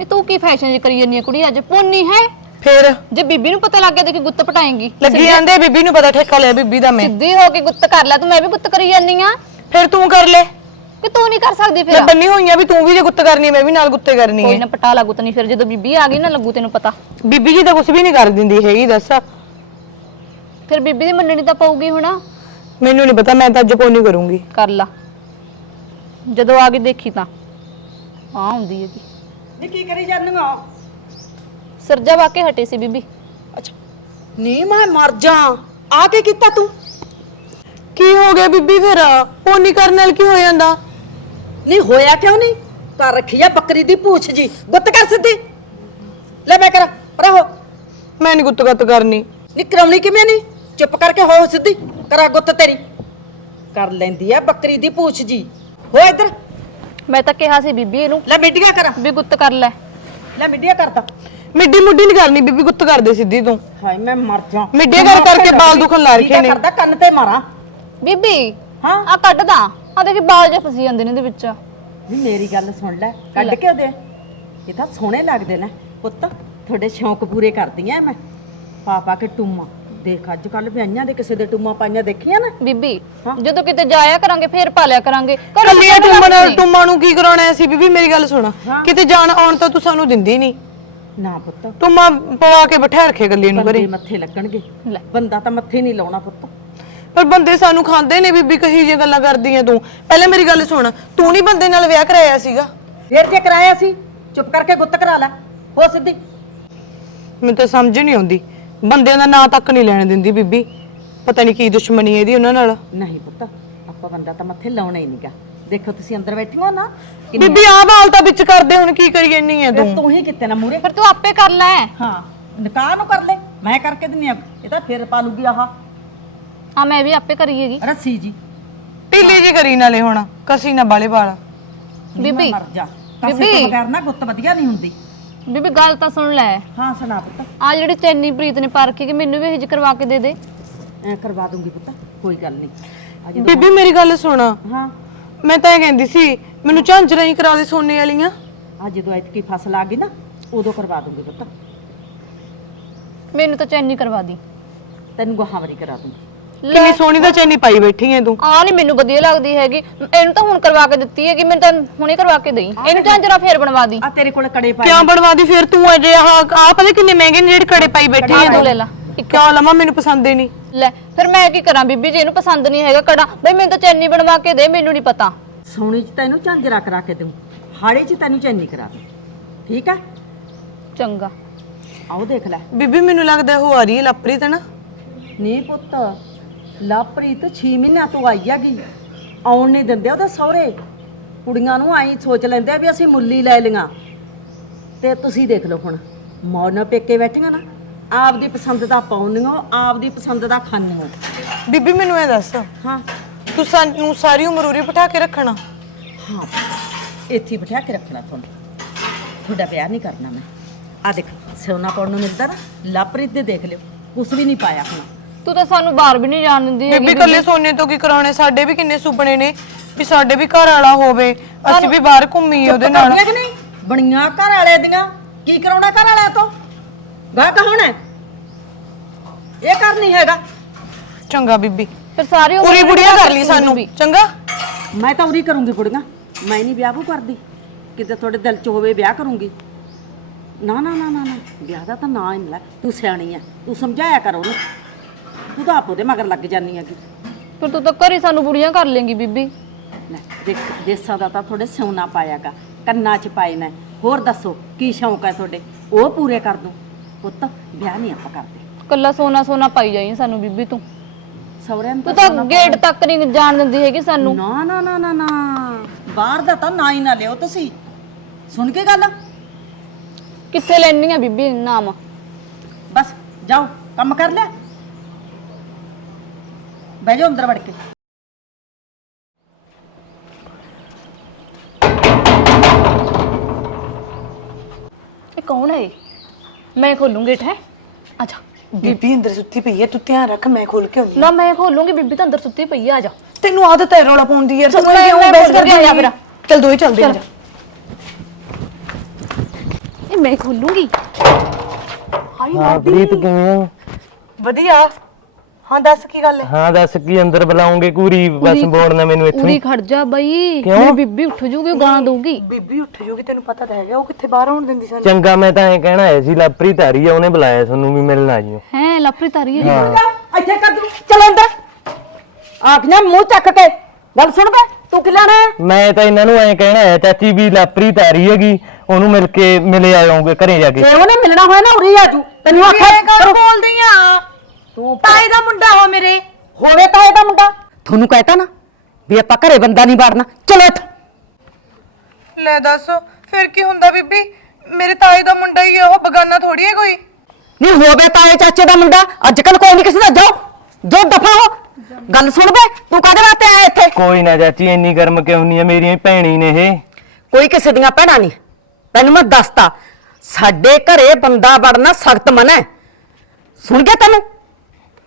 ਇਹ ਤੂੰ ਕੀ ਫੈਸ਼ਨ ਜੀ ਕਰੀ ਜੰਨੀ ਕੁੜੀ? ਅੱਜ ਪੋਨੀ ਹੈ। ਫੇਰ? ਜੇ ਬੀਬੀ ਨੂੰ ਪਤਾ ਲੱਗ ਗਿਆ ਤੇ ਕਿ ਗੁੱਤ ਪਟਾਏਂਗੀ? ਲੱਗੀ ਜਾਂਦੇ ਬੀਬੀ ਨੂੰ ਪਤਾ ਠੇਕਾ ਲਿਆ ਬੀਬੀ ਦਾ ਮੈਂ। ਸਿੱਧੀ ਹੋ ਕੇ ਗੁੱਤ ਕਰ ਲੈ ਤੂੰ ਮੈਂ ਵੀ ਗੁੱਤ ਕਰੀ ਜਾਨੀ ਆ। ਫਿਰ ਤੂੰ ਕਰ ਲੈ। ਕਿ ਤੂੰ ਨਹੀਂ ਕਰ ਸਕਦੀ ਮੈਂ ਫਿਰ ਬੰਨੀ ਹੋਈ ਆ ਵੀ ਤੂੰ ਵੀ ਜੇ ਗੁੱਤ ਕਰਨੀ ਮੈਂ ਵੀ ਨਾਲ ਗੁੱਤੇ ਕਰਨੀ ਕੋਈ ਹੈ ਨਾ ਪਟਾ ਲਾ ਗੁੱਤ ਨਹੀਂ ਫਿਰ ਜਦੋਂ ਬੀਬੀ ਆ ਗਈ ਨਾ ਲੱਗੂ ਤੈਨੂੰ ਪਤਾ। ਬੀਬੀ ਜੀ ਤਾਂ ਕੁਝ ਵੀ ਨਹੀਂ ਕਰ ਦਿੰਦੀ ਹੈਗੀ ਦੱਸ। ਫਿਰ ਬੀਬੀ ਦੀ ਮੰਨਣੀ ਤਾਂ ਪਊਗੀ ਹੁਣ। ਮੈਨੂੰ ਨਹੀਂ ਪਤਾ ਮੈਂ ਤਾਂ ਅੱਜ ਕੋਈ ਨਹੀਂ ਕਰੂੰਗੀ। ਕਰ ਲਾ। ਜਦੋਂ ਆ ਕੇ ਦੇਖੀ ਤਾਂ। ਆ ਹੁੰਦੀ ਹੈਗੀ। ਨੀ ਕੀ ਕਰੀ ਜਾਂਦੀਆਂ? ਸਰਜਾ ਵਾਕੇ ਹਟੇ ਸੀ ਬੀਬੀ। ਅੱਛਾ। ਨੀ ਮੈਂ ਮਰ ਜਾ। ਆ ਕੇ ਕੀਤਾ ਤੂੰ? ਕੀ ਹੋ ਗਿਆ ਬੀਬੀ ਫਿਰ? ਪੋਨੀ ਕਰਨ ਨਾਲ ਕੀ ਹੋ ਜਾਂਦਾ? ਨਹੀਂ ਹੋਇਆ ਕਿਉਂ ਨਹੀਂ ਕਰ ਰੱਖੀ ਆ ਬੱਕਰੀ ਦੀ ਪੂਛ ਜੀ। ਗੁੱਤ ਕਰ ਸਿੱਧੀ। ਲੈ ਮੈਂ ਕਰ ਪਰਾ ਹੋ ਮੈਂ ਨਹੀਂ ਗੁੱਤ ਗੱਤ ਕਰਨੀ। ਨੀ ਕਰਾਉਣੀ ਕਿਵੇਂ ਨਹੀਂ ਚੁੱਪ ਕਰਕੇ ਹੋ ਸਿੱਧੀ। ਕਰਾ ਗੁੱਤ ਤੇਰੀ। ਕਰ ਲੈਂਦੀ ਆ ਬੱਕਰੀ ਦੀ ਪੂਛ ਜੀ। ਹੋ ਇੱਧਰ। ਮੈਂ ਤਾਂ ਕਿਹਾ ਸੀ ਬੀਬੀ ਇਹਨੂੰ ਲੈ ਮਿੱਡੀਆਂ ਕਰ। ਵੀ ਗੁੱਤ ਕਰ ਲੈ। ਲੈ ਮਿੱਡੀਆਂ ਕਰਦਾ ਮਿੱਡੀ ਮੁੱਡੀ ਨਹੀਂ ਕਰਨੀ ਬੀਬੀ ਗੁੱਤ ਕਰਦੇ ਸਿੱਧੀ ਤੂੰ। ਹਾਏ ਮੈਂ ਮਰ ਜਾ। ਮਿੱਡੀਆਂ ਕਰ ਕਰਕੇ ਬਾਲ ਦੁਖਣ ਲੱਗ ਰੱਖੇ ਨੇ। ਕਰਦਾ ਕੰਨ ਤੇ ਮਾਰਾਂ। ਬੀਬੀ ਹਾਂ? ਆ ਕੱਢਦਾ ਆ ਦੇਖੀ ਬਾਲ ਜੇ ਫਸੀ ਜਾਂਦੇ ਨੇ ਇਹਦੇ ਵਿੱਚ। ਵੀ ਮੇਰੀ ਗੱਲ ਸੁਣ ਲੈ ਕੱਢ ਕੇ ਉਹਦੇ। ਇਹ ਤਾਂ ਸੋਹਣੇ ਲੱਗਦੇ ਨੇ। ਪੁੱਤ ਤੁਹਾਡੇ ਸ਼ੌਂਕ ਪੂਰੇ ਕਰਦੀਆਂ ਮੈਂ। ਪਾ ਪਾ ਕੇ ਟੂਮਾ। ਦੇਖ ਅੱਜ ਕੱਲ ਵਿਆਹੀਆਂ ਦੇ ਕਿਸੇ ਦੇ ਟੂਮਾ ਪਾਈਆਂ ਦੇਖੀਆਂ ਨਾ? ਬੀਬੀ ਜਦੋਂ ਕਿਤੇ ਜਾਇਆ ਕਰਾਂਗੇ ਫੇਰ ਪਾ ਲਿਆ ਕਰਾਂਗੇ। ਘਰੋਂ ਕੱਲੀਆਂ ਤਾਂ ਟੁੰਮਾਂ ਨਾਲ ਨਹੀਂ। ਟੁੰਮਾਂ ਨੂੰ ਕੀ ਕਰਾਉਣਾ ਸੀ ਬੀਬੀ ਮੇਰੀ ਗੱਲ ਸੁਣ। ਕਿਤੇ ਜਾਣ ਆਉਣ ਤਾਂ ਤੂੰ ਸਾਨੂੰ ਦਿੰਦੀ ਨਹੀਂ। ਨਾ ਪੁੱਤ। ਟੁੰਮਾਂ ਪਵਾ ਕੇ ਬਿਠਾ ਰੱਖੇ ਗੱਲੀ ਨੂੰ ਬੰਦੇ ਘਰੇ ਮੱਥੇ ਲੱਗਣਗੇ। ਲੈ। ਬੰਦਾ ਤਾਂ ਮੱਥੇ ਨਹੀਂ ਲਾਉਣਾ ਪੁੱਤ। ਪਰ ਬੰਦੇ ਸਾਨੂੰ ਖਾਂਦੇ ਨੇ ਬੀਬੀ ਕਹੀ ਜਿਹੀਆਂ ਗੱਲਾਂ ਕਰਦੀ ਐ ਤੂੰ। ਪਹਿਲੇ ਮੇਰੀ ਗੱਲ ਸੁਣ ਤੂੰ ਨਹੀਂ ਬੰਦੇ ਨਾਲ ਵਿਆਹ ਕਰਾਇਆ ਸੀਗਾ? ਫੇਰ ਜੇ ਕਰਾਇਆ ਸੀ ਚੁੱਪ ਕਰਕੇ ਗੁੱਤ ਕਰਾ ਲੈ। ਹੋ ਸਿੱਧੀ। ਮੈਨੂੰ ਤਾਂ ਸਮਝ ਨਹੀਂ ਆਉਂਦੀ। ਬੰਦਿਆਂ ਦਾ ਨਾਂ ਤੱਕ ਨਹੀਂ ਲੈਣ ਦਿੰਦੀ ਬੀਬੀ। ਪਤਾ ਨਹੀਂ ਕੀ ਦੁਸ਼ਮਣੀ ਇਹਦੀ ਉਹਨਾਂ ਨਾਲ। ਨਹੀਂ ਪੁੱਤ ਆਪਾਂ ਬੰਦਾ ਤਾਂ ਮੱਥੇ ਲਾਉਣਾ ਹੀ ਨਹੀਂਗਾ। ਦੇਖੋ ਤੁਸੀਂ ਅੰਦਰ ਬੈਠੇ ਹੋ ਨਾ ਕਿੰਨੀ- ਬੀਬੀ ਆਹ ਬਾਲ ਤਾਂ ਵਿੱਚ ਕਰਦੇ ਹੁਣ ਕੀ ਕਰੀ ਜੰਨੀ ਐ ਫਿਰ ਤੂੰ। ਤੂੰ ਹੀ ਕਿਤੇ ਨਾ ਮੂਰੇ ਫਿਰ ਤੂੰ ਆਪੇ ਕਰ ਲੈ। ਹਾਂ ਨਿਕਾਹ ਨੂੰ ਕਰ ਲੈ ਮੈਂ ਕਰਕੇ ਦਿੰਨੀ ਆ ਇਹ ਤਾਂ ਫੇਰ ਪਾ ਲੂਗੀ ਆਹ। ਆ ਮੈਂ ਵੀ ਆਪੇ ਕਰੀਏਗੀ ਰੱਸੀ ਜੀ। ਢੀਲੀ ਜੀ ਕਰੀ ਨਾਲੇ ਹੁਣ ਕਸੀ ਨਾ ਬਾਲੇ ਵਾਲ। ਨੀ ਬੀਬੀ, ਮਰ ਜਾ। ਕਾਸੇ ਬੀਬੀ। ਤੋਂ ਬਗੈਰ ਨਾ ਗੁੱਤ ਵਧੀਆ ਨਹੀਂ ਹੁੰਦੀ। ਬੀਬੀ ਗੱਲ ਤਾਂ ਸੁਣ ਲੈ। ਹਾਂ ਸੁਣਾ ਪੁੱਤ। ਆ ਜਿਹੜੀ ਚੈਨੀ ਪ੍ਰੀਤ ਨੇ ਪਾਰਖੀ ਕਿ ਮੈਨੂੰ ਵੀ ਇਹ ਜਿਹੀ ਕਰਵਾ ਕੇ ਦੇ ਦੇ। ਐ ਕਰਵਾ ਦੂੰਗੀ ਪੁੱਤ ਕੋਈ ਗੱਲ ਨਹੀਂ। ਅਜੇ ਬੀਬੀ ਮੇਰੀ ਗੱਲ ਸੁਣ। ਹਾਂ। ਮੈਂ ਤਾਂ ਇਹ ਕਹਿੰਦੀ ਸੀ ਮੈਨੂੰ ਝਾਂਜਰਾਂ ਹੀ ਕਰਾ ਦੇ ਸੋਨੇ ਵਾਲੀਆਂ। ਆ ਜਦੋਂ ਐਤਕੀ ਫਸਲ ਆ ਗਈ ਨਾ ਉਦੋਂ ਕਰਵਾ ਦੂੰਗੀ ਪੁੱਤ। ਮੈਨੂੰ ਤਾਂ ਚੈਨੀ ਕਰਵਾ ਦੀ। ਤੈਨੂੰ ਗਹਾਵਰੀ ਕਰਾ ਦੂੰਗੀ। ਕਿੰਨੀ ਸੋਹਣੀ ਤਾਂ ਚੈਨੀ ਪਾਈ ਬੈਠੀ ਐ ਤੂੰ। ਆ ਨਹੀਂ ਮੈਨੂੰ ਵਧੀਆ ਲੱਗਦੀ ਹੈਗੀ। ਇਹਨੂੰ ਤਾਂ ਹੁਣ ਕਰਵਾ ਕੇ ਦਿੱਤੀ ਹੈਗੀ ਮੈਨੂੰ ਤਾਂ ਹੁਣੇ ਕਰਵਾ ਕੇ ਦੇਈ। ਇਹਨੂੰ ਝਾਂਜਰਾ ਫੇਰ ਬਣਵਾ ਦੀ। ਆ ਤੇਰੇ ਕੋਲ ਕੜੇ ਪਾਏ ਕਿਉਂ ਬਣਵਾਦੀ ਫਿਰ ਤੂੰ ਅਜੇ ਆਹ ਆਹ ਪਤਾ ਕਿੰਨੇ ਮਹਿੰਗੇ ਨੇ ਜਿਹੜੇ ਕੜੇ ਪਾਈ ਬੈਠੀ ਆ ਐ ਤੂੰ ਤੂੰ? ਲੈ ਲਾ ਕਿਉਂ ਲਵਾਂ? ਮੈਨੂੰ ਪਸੰਦ ਹੀ ਨਹੀਂ ਲੈ ਫਿਰ ਮੈਂ ਕੀ ਕਰਾਂ ਬੀਬੀ? ਜੀ ਇਹਨੂੰ ਪਸੰਦ ਨਹੀਂ ਹੈਗਾ ਕੜਾ ਬਈ ਮੈਨੂੰ ਤਾਂ ਚੈਨੀ ਬਣਵਾ ਕੇ ਦੇ ਮੈਨੂੰ ਨਹੀਂ ਪਤਾ। ਸੋਨੇ 'ਚ ਤੈਨੂੰ ਝਾਂਜਰਾ ਕਰਾ ਕੇ ਦੂੰ ਹਾੜੇ 'ਚ ਤੈਨੂੰ ਚੈਨੀ ਕਰਾ ਦੂੰ ਠੀਕ ਆ ਚੰਗਾ। ਆਓ ਦੇਖ ਲੈ। ਬੀਬੀ ਮੈਨੂੰ ਲੱਗਦਾ ਉਹ ਆ ਰਹੀ ਹੈ ਲਪਰੀ ਤਾਂ ਨਾ। ਨੀ ਪੁੱਤ ਲਾਪ੍ਰੀਤ 6 ਮਹੀਨਿਆਂ ਤੋਂ ਆਈ ਹੈਗੀ। ਆਉਣ ਨਹੀਂ ਦਿੰਦੇ ਉਹਦੇ ਸਹੁਰੇ। ਕੁੜੀਆਂ ਨੂੰ ਆਈ ਸੋਚ ਲੈਂਦੇ ਆ ਵੀ ਅਸੀਂ ਮੁੱਲੀ ਲੈ ਲਈਆਂ। ਤੇ ਤੁਸੀਂ ਦੇਖ ਲਓ ਹੁਣ ਮੌਨ ਪੇਕੇ ਬੈਠੀਆਂ ਨਾ ਆਪਦੀ ਪਸੰਦ ਦਾ ਪਾਉਣੀਓ ਆਪਦੀ ਪਸੰਦ ਦਾ ਖਾਣੀਓ ਬੀਬੀ ਮੈਨੂੰ ਇਹ ਦੱਸ। ਹਾਂ। ਤੂੰ ਸਾਨੂੰ ਸਾਰੀ ਉਮਰ ਉਰੇ ਬਿਠਾ ਕੇ ਰੱਖਣਾ। ਹਾਂ। ਇੱਥੇ ਬਿਠਾ ਕੇ ਰੱਖਣਾ ਤੁਹਾਨੂੰ। ਤੁਹਾਡਾ ਵਿਆਹ ਨਹੀਂ ਕਰਨਾ ਮੈਂ। ਆ ਦੇਖ ਸੋਨਾ ਪਾਉਣ ਨੂੰ ਮਿਲਦਾ ਨਾ ਲਾਪ੍ਰੀਤ ਦੇ ਦੇਖ ਲਿਓ। ਕੁਛ ਵੀ ਨਹੀਂ ਪਾਇਆ ਹੁਣ। ਤੂੰ ਤਾਂ ਸਾਨੂੰ ਬਾਹਰ ਵੀ ਨਹੀਂ ਜਾਣ ਦਿੰਦੀ ਹੈਗੀ ਬੀਬੀ ਕੱਲੇ ਸੋਨੇ ਤੋਂ ਕੀ ਕਰਾਉਣੇ? ਸਾਡੇ ਵੀ ਕਿੰਨੇ ਸੁਪਨੇ ਨੇ ਵੀ ਸਾਡੇ ਵੀ ਘਰ ਵਾਲਾ ਹੋਵੇ। ਅਸੀਂ ਵੀ ਬਾਹਰ ਘੁੰਮੀਏ ਉਹਦੇ ਨਾਲ। ਬਣੀਆਂ ਕਿ ਨਹੀਂ? ਬਣੀਆਂ ਘਰ ਵਾਲੇ ਦੀਆਂ। ਕੀ ਕਰਾਉਣਾ ਘਰ ਵਾਲਿਆਂ ਤੋਂ? ਗਾ ਕੌਣ ਹੈ? ਇਹ ਕਰ ਨਹੀਂ ਹੈਗਾ। ਚੰਗਾ ਬੀਬੀ। ਫਿਰ ਸਾਰੀ ਉਮਰ ਪੂਰੀ ਬੁੜੀਆਂ ਕਰ ਲਈ ਸਾਨੂੰ। ਚੰਗਾ? ਮੈਂ ਤਾਂ ਉਰੀ ਕਰੂੰਗੀ ਕੁੜੀਆਂ। ਮੈਂ ਨਹੀਂ ਵਿਆਹ ਵੀ ਕਰਦੀ। ਕਿਤੇ ਤੁਹਾਡੇ ਦਿਲ 'ਚ ਹੋਵੇ ਵਿਆਹ ਕਰੂੰਗੀ। ਨਾ ਨਾ ਨਾ ਨਾ ਨਾ। ਵਿਆਹ ਦਾ ਤਾਂ ਨਾ ਹੀ ਨਹੀਂ ਲੈ। ਤੂੰ ਸਿਆਣੀ ਐ। ਤੂੰ ਸਮਝਾਇਆ ਕਰ ਉਹਨੂੰ। ਤੂੰ ਤਾਂ ਆਪ ਉਹਦੇ ਮਗਰ ਲੱਗ ਜਾਨੀ ਹੈਗੀ। ਫਿਰ ਤੂੰ ਤਾਂ ਘਰੇ ਸਾਨੂੰ ਬੁੜੀਆਂ ਕਰ ਲੇਂਗੀ ਬੀਬੀ। ਲੈ ਦੇਖ ਦੇਸਾਂ ਦਾ ਤਾਂ ਤੁਹਾਡੇ ਸੋਨਾ ਪਾਇਆਗਾ ਕੰਨਾਂ 'ਚ ਪਾਏ ਨੇ ਹੋਰ ਦੱਸੋ ਕੀ ਸ਼ੌਂਕ ਹੈ ਤੁਹਾਡੇ? ਉਹ ਪੂਰੇ ਕਰ ਦੂੰ। ਪੁੱਤ ਵਿਆਹ ਨਹੀਂ ਆਪਾਂ ਕਰਦੇ। ਕੱਲਾ ਸੋਨਾ ਸੋਨਾ ਪਾਈ ਜਾਈ ਸਾਨੂੰ ਬੀਬੀ ਤੂੰ। ਸਹੁਰਿਆਂ ਨੂੰ ਤੂੰ ਤਾਂ ਗੇਟ ਤੱਕ ਨਹੀਂ ਜਾਣ ਦਿੰਦੀ ਹੈਗੀ ਸਾਨੂੰ। ਨਾ ਨਾ ਨਾ ਨਾ ਨਾ। ਬਾਹਰ ਦਾ ਤਾਂ ਨਾ ਹੀ ਨਾ ਲਿਓ ਤੁਸੀਂ। ਸੁਣ ਕੇ ਗੱਲ? ਕਿੱਥੇ ਲੈਣੀ ਆ ਬੀਬੀ ਨਾਮ? ਬਸ ਜਾਓ ਕੰਮ ਕਰ ਲਿਆ ਬਹਿ ਜਾਓ ਅੰਦਰ ਵੜ ਕੇ। ਇਹ ਕੌਣ ਹੈ ਮੈਂ ਖੋਲੂੰਗੀ ਗੇਟ ਹੈ ਆਜਾ ਬੀਬੀ ਅੰਦਰ ਸੁੱਤੀ ਪਈ ਹੈ ਤੂੰ ਧਿਆਨ ਰੱਖ ਮੈਂ ਖੋਲ ਕੇ ਆਉਂਦੀ ਨਾ ਮੈਂ ਖੋਲੂੰਗੀ ਬੀਬੀ ਤਾਂ ਅੰਦਰ ਸੁੱਤੀ ਪਈ ਆ ਆਜਾ ਤੈਨੂੰ ਆਦਤ ਹੈ ਰੌਲਾ ਪਾਉਣ ਦੀ ਯਾਰ ਤੂੰ ਮੈਂ- ਕਿਉਂ ਮੈਂ ਬਹਿਸ ਕਰਦੀ ਆ? ਫਿਰ। ਚੱਲ ਦੋਈ ਚੱਲਦੇ ਆ ਜਾ। ਇਹ ਮੈਂ ਖੋਲੂੰਗੀ। ਹਾਂ ਪ੍ਰੀਤ ਕਿਵੇਂ ਆ? ਵਧੀਆ। ਹਾਂ ਦੱਸ ਕੀ ਗੱਲ ਹੈ? ਹਾਂ ਦੱਸ ਕੀ ਅੰਦਰ ਬੁਲਾਉਂਗੇ ਕੁਰੀ ਬਸ ਬੋੜਨਾ ਮੈਨੂੰ ਇੱਥੋਂ ਹੀ। ਖੜ ਜਾ ਬਈ। ਕਿਉਂ? ਮੇਰੀ ਬੀਬੀ ਉੱਠ ਜੂਗੀ ਉਹ ਗਾਲਾਂ ਦਊਗੀ। ਬੀਬੀ ਉੱਠ ਜੂਗੀ ਤੈਨੂੰ ਪਤਾ ਤਾਂ ਹੈਗਾ ਉਹ ਕਿੱਥੇ ਬਾਹਰ ਆਉਣ ਦਿੰਦੀ ਸਾਨੂੰ? ਚੰਗਾ ਮੈਂ ਤਾਂ ਐ ਕਹਿਣਾ ਆਇਆ ਸੀ ਲਾਪਰੀ ਧਾਰੀ ਆ ਉਹਨੇ ਬੁਲਾਇਆ ਤੁਹਾਨੂੰ ਵੀ ਮਿਲਣ ਆ ਜਿਓ। ਹੈ ਲਾਪਰੀ ਤਾਰੀ ਹੈ ਹਾਂ। ਇੱਥੇ ਕਰ ਦੂੰ ਚਲ ਅੰਦਰ। ਆਖਣਾ ਮੂੰਹ ਚੱਕ ਕੇ। ਗੱਲ ਸੁਣ ਬੇ ਤੂੰ ਕਿ ਲੈਣਾ ਹੈ? ਮੈਂ ਤਾਂ ਇਹਨਾਂ ਨੂੰ ਐ ਕਹਿਣਾ ਆਇਆ ਚਾਚੀ ਵੀ ਲਾਪਰੀ ਧਾਰੀ ਹੈਗੀ ਉਹਨੂੰ ਮਿਲ ਕੇ ਮਿਲੇ ਆਉਂਗੇ ਘਰੇ ਜਾ ਕੇ। ਜੇ ਉਹਨੇ ਮਿਲਣਾ ਹੋਇਆ ਨਾ ਉਰੀ ਆ ਜੂ ਤੈਨੂੰ ਆਖਿਆ ਬੋਲਦੀ ਆ। ਤੂੰ ਤਾਈ ਦਾ ਮੁੰਡਾ ਹੋ ਮੇਰੇ। ਹੋਵੇ ਤਾਂ ਇਹਦਾ ਮੁੰਡਾ। ਤੁਹਾਨੂੰ ਕਹਿਤਾ ਨਾ ਵੀ ਆਪਾਂ ਘਰੇ ਬੰਦਾ ਨਹੀਂ ਵੜਨਾ। ਚਲੋ ਇੱਥੇ। ਲੈ ਦੱਸ ਫਿਰ ਕੀ ਹੁੰਦਾ ਬੀਬੀ? ਮੇਰੇ ਤਾਈ ਦਾ ਮੁੰਡਾ ਹੀ ਆ ਉਹ ਬਗਾਨਾ ਥੋੜੀ ਹੈ ਕੋਈ? ਨਹੀਂ ਹੋਵੇ ਤਾਂ ਇਹ ਚਾਚੇ ਦਾ ਮੁੰਡਾ। ਅੱਜ ਕੱਲ ਕੋਈ ਨਹੀਂ ਕਿਸੇ ਦਾ। ਜਾਓ ਜੋ ਦਫਾ ਹੋ। ਗੱਲ ਸੁਣ ਬੇ ਤੂੰ ਕਾਹਦੇ ਵਾਸਤੇ ਆਇਆ ਇੱਥੇ? ਕੋਈ ਨਾ ਚਾਚੀ ਇੰਨੀ ਗਰਮ ਕਿਉਂ ਹੁੰਨੀ ਆ? ਮੇਰੀਆਂ ਭੈਣੀ ਨੇ ਇਹ। ਕੋਈ ਕਿਸੇ ਦੀਆਂ ਭੈਣਾਂ ਨਹੀਂ। ਤੈਨੂੰ ਮੈਂ ਦੱਸਤਾ ਸਾਡੇ ਘਰੇ ਬੰਦਾ ਵੜਨਾ ਸਖਤ ਮਨਾ ਹੈ। ਸੁਣ ਗਿਆ ਤੈਨੂੰ?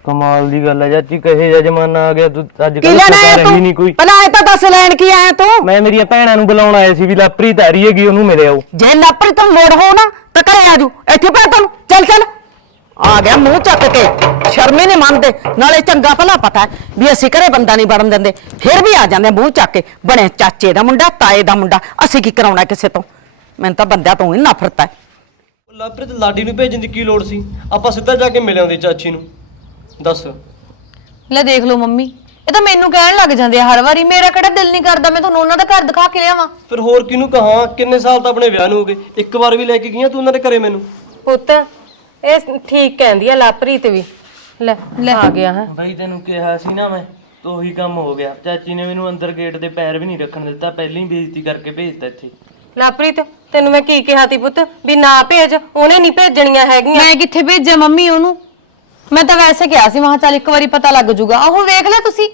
ਕਮਾਲ ਦੀ ਗੱਲ ਆ ਚਾਚੀ ਕਹੇ ਜਾ ਜਮਾਨਾ ਆ ਗਿਆ ਤੂੰ ਅੱਜ ਕੀ ਕੱਲ ਲੈਣਾ ਆਇਆ ਰਹੀ ਨਹੀਂ ਤੂੰ? ਕੋਈ। ਪਹਿਲਾਂ ਇਹ ਤਾਂ ਦੱਸ ਲੈਣ ਕੀ ਆਇਆ ਤੂੰ? ਮੈਂ ਮੇਰੀਆਂ ਭੈਣਾਂ ਨੂੰ ਬੁਲਾਉਣ ਆਇਆ ਸੀ ਵੀ ਲਾਪਰੀ ਧਾਰੀ ਹੈਗੀ ਉਹਨੂੰ ਮਿਲੇ ਆਓ। ਜੇ ਲਾਪਰੀ ਤੋਂ ਮੋੜ ਹੋ ਨਾ ਤਾਂ ਘਰੇ ਆ ਜੂ ਇੱਥੇ ਪੈ ਤੈਨੂੰ ਚੱਲ ਚੱਲ। ਆ ਗਿਆ ਮੂੰਹ ਚੱਕ ਕੇ ਸ਼ਰਮੇ ਨਹੀਂ ਮੰਨਦੇ। ਨਾਲੇ ਚੰਗਾ ਭਲਾ ਪਤਾ ਹੈ ਵੀ ਅਸੀਂ ਘਰੇ ਬੰਦਾ ਨਹੀਂ ਵੜਨ ਦਿੰਦੇ। ਫਿਰ ਵੀ ਆ ਜਾਂਦੇ ਮੂੰਹ ਚੱਕ ਕੇ ਬਣੇ ਚਾਚੇ ਦਾ ਮੁੰਡਾ ਤਾਏ ਦਾ ਮੁੰਡਾ ਅਸੀਂ ਕੀ ਕਰਾਉਣਾ ਕਿਸੇ ਤੋਂ? ਮੈਨੂੰ ਤਾਂ ਬੰਦਿਆਂ ਤੋਂ ਹੀ ਨਫ਼ਰਤ ਹੈ। ਲਵਪ੍ਰੀਤ ਲਾਡੀ ਨੂੰ ਭੇਜਣ ਦੀ ਕੀ ਲੋੜ ਸੀ? ਆਪਾਂ ਸਿੱਧਾ ਜਾ ਕੇ ਮਿਲ ਆਉਂਦੇ ਚਾਚੀ ਨੂੰ। ਦੱਸ। ਲੈ ਦੇਖ ਲਓ ਮੰਮੀ ਇਹ ਤਾਂ ਮੈਨੂੰ ਕਹਿਣ ਲੱਗ ਜਾਂਦੇ ਆ ਹਰ ਵਾਰੀ ਮੇਰਾ ਕਿਹੜਾ ਦਿਲ ਨਹੀਂ ਕਰਦਾ ਮੈਂ ਤੁਹਾਨੂੰ ਉਹਨਾਂ ਦਾ ਘਰ ਦਿਖਾ ਕੇ ਲਿਆਵਾਂ। ਫਿਰ ਹੋਰ ਕਿਹਨੂੰ ਕਹਾਂ ਕਿੰਨੇ ਸਾਲ ਤਾਂ ਆਪਣੇ ਵਿਆਹ ਨੂੰ ਹੋ ਗਏ ਇੱਕ ਵਾਰ ਵੀ ਲੈ ਕੇ ਗਈਆਂ ਤੂੰ ਉਹਨਾਂ ਦੇ ਘਰੇ ਮੈਨੂੰ? ਪੁੱਤ ਇਹ ਠੀਕ ਕਹਿੰਦੀ ਆ ਲਾਪਰੀਤ ਵੀ। ਲੈ ਲੈ। ਆ ਗਿਆ ਹੈ। ਬਾਈ ਤੈਨੂੰ ਕਿਹਾ ਸੀ ਨਾ ਮੈਂ ਤੋ ਉਹੀ ਕੰਮ ਹੋ ਗਿਆ। ਚਾਚੀ ਨੇ ਮੈਨੂੰ ਅੰਦਰ ਗੇਟ ਦੇ ਪੈਰ ਵੀ ਨਹੀਂ ਰੱਖਣ ਦਿੱਤਾ ਪਹਿਲਾਂ ਹੀ ਬੇਇੱਜ਼ਤੀ ਕਰਕੇ ਭੇਜਤਾ ਇੱਥੇ। ਲਾਪਰੀਤ ਤੈਨੂੰ ਮੈਂ ਕੀ ਕਿਹਾ ਤੀ ਪੁੱਤ? ਵੀ ਨਾ ਭੇਜ ਉਹਨੇ ਨਹੀਂ ਭੇਜਣੀਆਂ ਹੈਗੀਆਂ। ਮੈਂ ਕਿੱਥੇ ਭੇਜਾਂ ਮੰਮੀ ਉਹਨੂੰ? ਮੈਂ ਤਾਂ ਵੈਸੇ ਕਿਹਾ ਸੀ ਮਹਾ ਚੱਲ ਇੱਕ ਵਾਰੀ ਪਤਾ ਲੱਗ ਜੂਗਾ। ਆਹੋ ਵੇਖ ਲੈ ਤੁਸੀਂ।